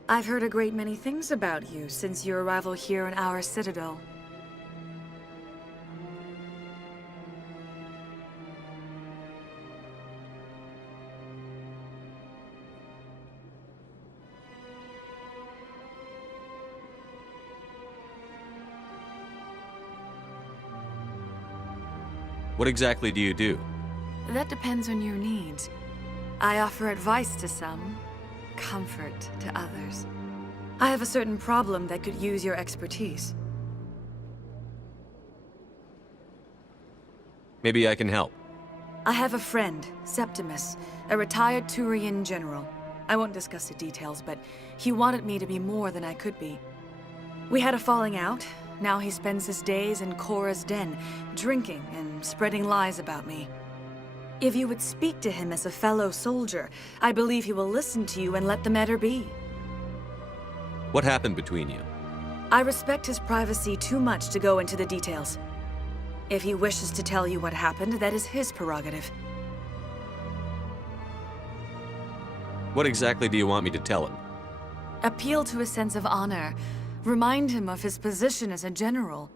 I've heard a great many things about you since your arrival here in our citadel. What exactly do you do? That depends on your needs. I offer advice to some, comfort to others. I have a certain problem that could use your expertise. Maybe I can help. I have a friend, Septimus, a retired Turian general. I won't discuss the details, but he wanted me to be more than I could be. We had a falling out. Now he spends his days in Korra's den, drinking and spreading lies about me. If you would speak to him as a fellow soldier, I believe he will listen to you and let the matter be. What happened between you? I respect his privacy too much to go into the details. If he wishes to tell you what happened, that is his prerogative. What exactly do you want me to tell him? Appeal to his sense of honor. Remind him of his position as a general.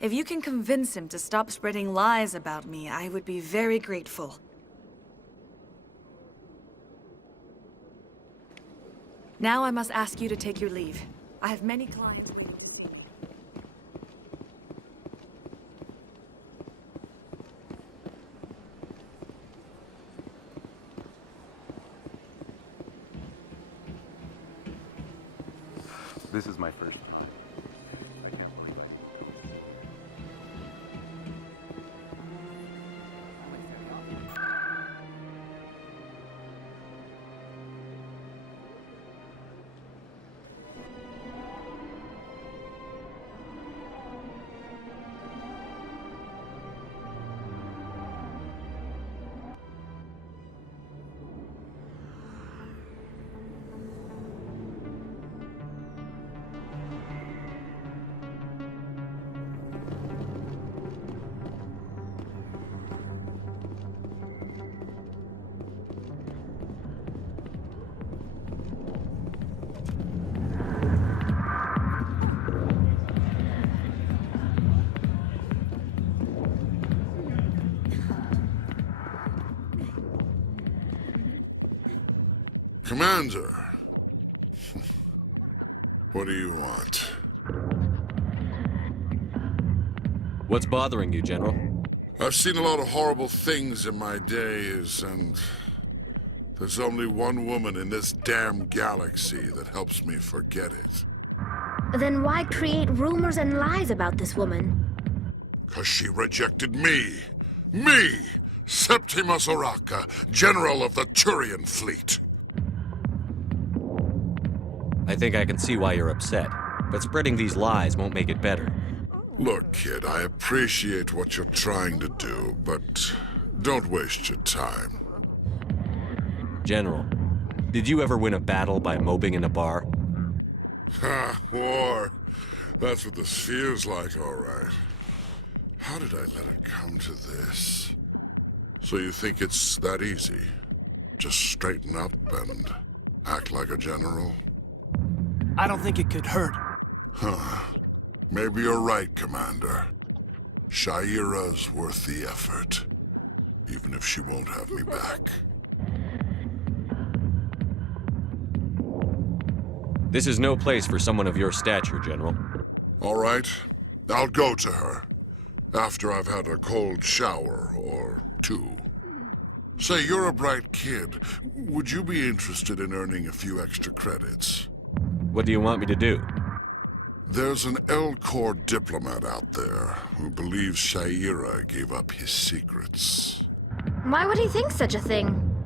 If you can convince him to stop spreading lies about me, I would be very grateful. Now I must ask you to take your leave. I have many clients. This is my first time. Commander. What do you want? What's bothering you, General? I've seen a lot of horrible things in my days, and there's only one woman in this damn galaxy that helps me forget it. Then why create rumors and lies about this woman? 'Cause she rejected me! Me! Septimus Oraka, General of the Turian Fleet! I think I can see why you're upset, but spreading these lies won't make it better. Look, kid, I appreciate what you're trying to do, but don't waste your time. General, did you ever win a battle by moping in a bar? Ha, war. That's what this feels like, all right. How did I let it come to this? So you think it's that easy? Just straighten up and act like a general? I don't think it could hurt. Huh. Maybe you're right, Commander. Shaira's worth the effort, even if she won't have me back. This is no place for someone of your stature, General. All right, I'll go to her. After I've had a cold shower or two. Say, you're a bright kid. Would you be interested in earning a few extra credits? What do you want me to do? There's an L-Corps diplomat out there who believes Shaira gave up his secrets. Why would he think such a thing?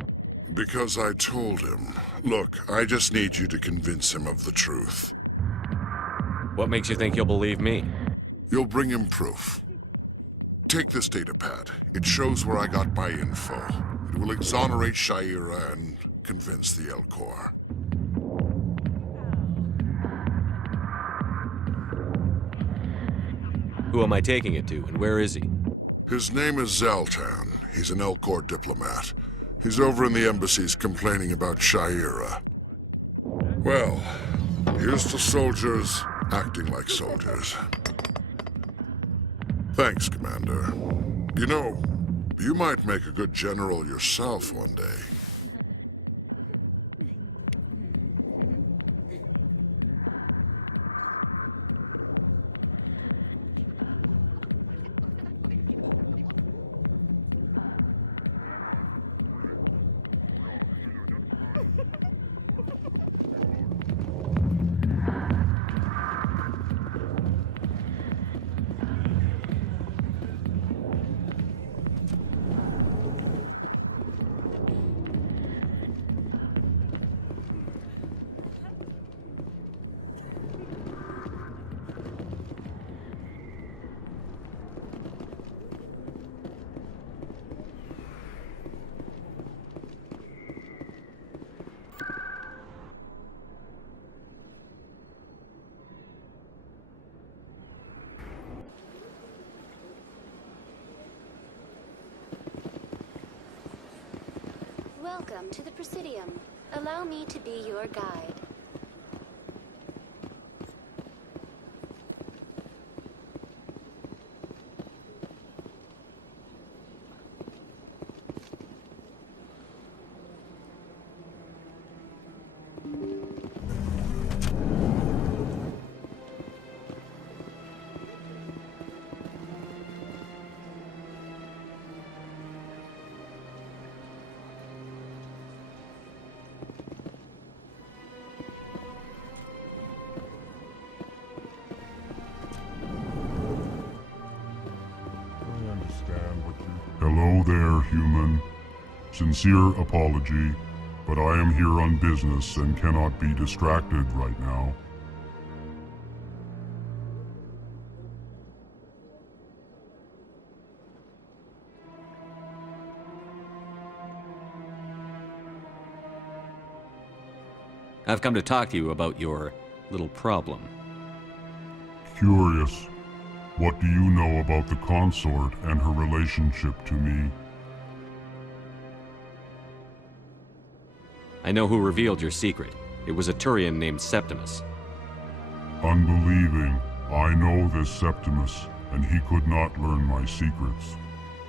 Because I told him. Look, I just need you to convince him of the truth. What makes you think he'll believe me? You'll bring him proof. Take this datapad. It shows where I got my info. It will exonerate Shaira and convince the L-Corps. Who am I taking it to, and where is he? His name is Zaltan. He's an L-Corps diplomat. He's over in the embassies complaining about Shaira. Well, here's to soldiers acting like soldiers. Thanks, Commander. You know, you might make a good general yourself one day. Welcome to the Presidium. Allow me to be your guide. Hello there, human. Sincere apology, but I am here on business and cannot be distracted right now. I've come to talk to you about your little problem. Curious. What do you know about the consort and her relationship to me? I know who revealed your secret. It was a Turian named Septimus. Unbelieving, I know this Septimus, and he could not learn my secrets.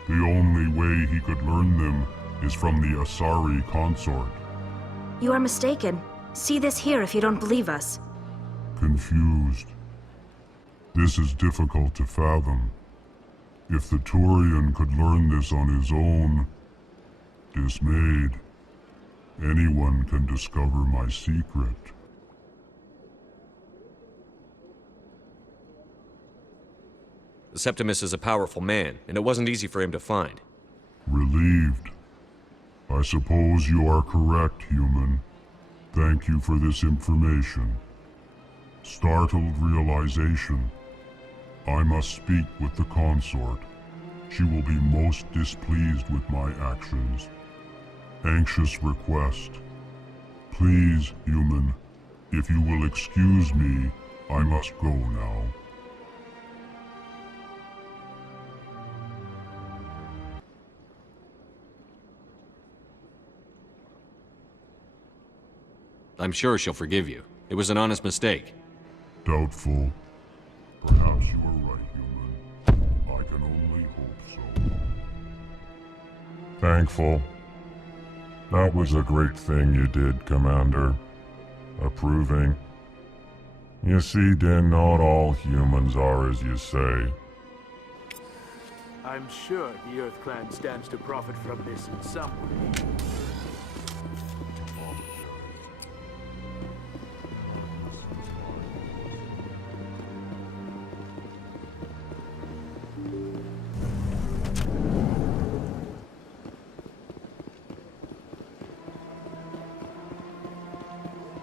The only way he could learn them is from the Asari consort. You are mistaken. See this here if you don't believe us. Confused. This is difficult to fathom. If the Turian could learn this on his own, dismayed, anyone can discover my secret. The Septimus is a powerful man, and it wasn't easy for him to find. Relieved. I suppose you are correct, human. Thank you for this information. Startled realization. I must speak with the consort. She will be most displeased with my actions. Anxious request. Please, human, if you will excuse me, I must go now. I'm sure she'll forgive you. It was an honest mistake. Doubtful. Perhaps you are right, human. I can only hope so. Thankful. That was a great thing you did, Commander. Approving. You see, Din, not all humans are as you say. I'm sure the Earth Clan stands to profit from this in some way.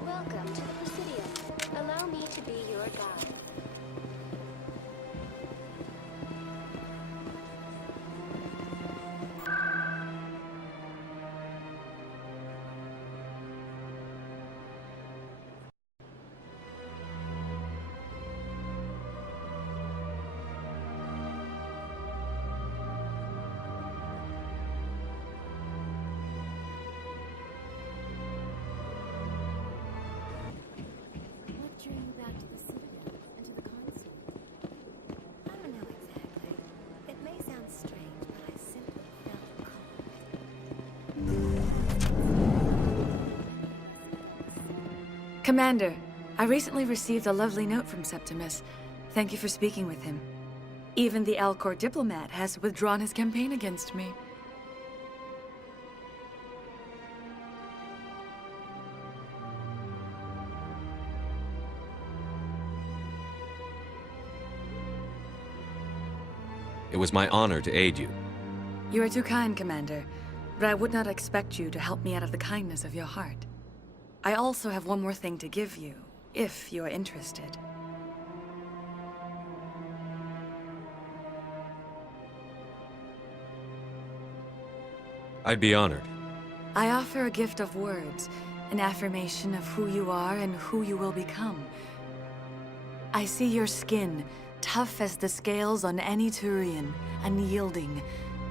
Welcome to the Presidium. Allow me to be your guide. What drew you back to the Citadel and to the console? I don't know exactly. It may sound strange, but I simply felt called. Commander, I recently received a lovely note from Septimus. Thank you for speaking with him. Even the Alcor diplomat has withdrawn his campaign against me. It was my honor to aid you. You are too kind, Commander, but I would not expect you to help me out of the kindness of your heart. I also have one more thing to give you, if you are interested. I'd be honored. I offer a gift of words, an affirmation of who you are and who you will become. I see your skin, tough as the scales on any Turian, unyielding,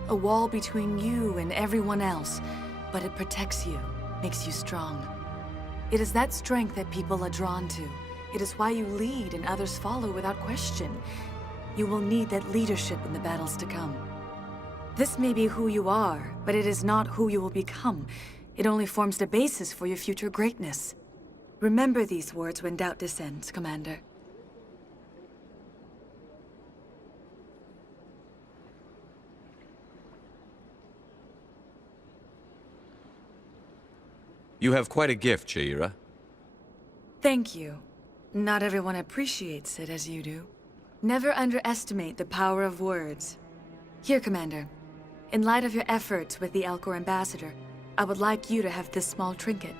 a wall between you and everyone else, but it protects you, makes you strong. It is that strength that people are drawn to. It is why you lead and others follow without question. You will need that leadership in the battles to come. This may be who you are, but it is not who you will become. It only forms the basis for your future greatness. Remember these words when doubt descends, Commander. You have quite a gift, Shaira. Thank you. Not everyone appreciates it as you do. Never underestimate the power of words. Here, Commander. In light of your efforts with the Alcor ambassador, I would like you to have this small trinket.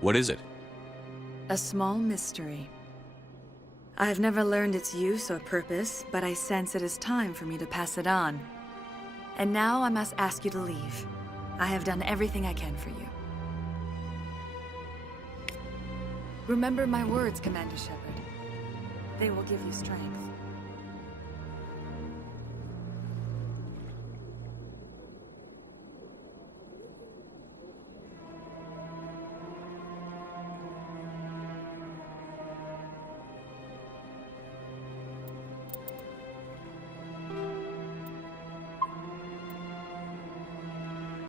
What is it? A small mystery. I have never learned its use or purpose, but I sense it is time for me to pass it on. And now I must ask you to leave. I have done everything I can for you. Remember my words, Commander Shepard. They will give you strength.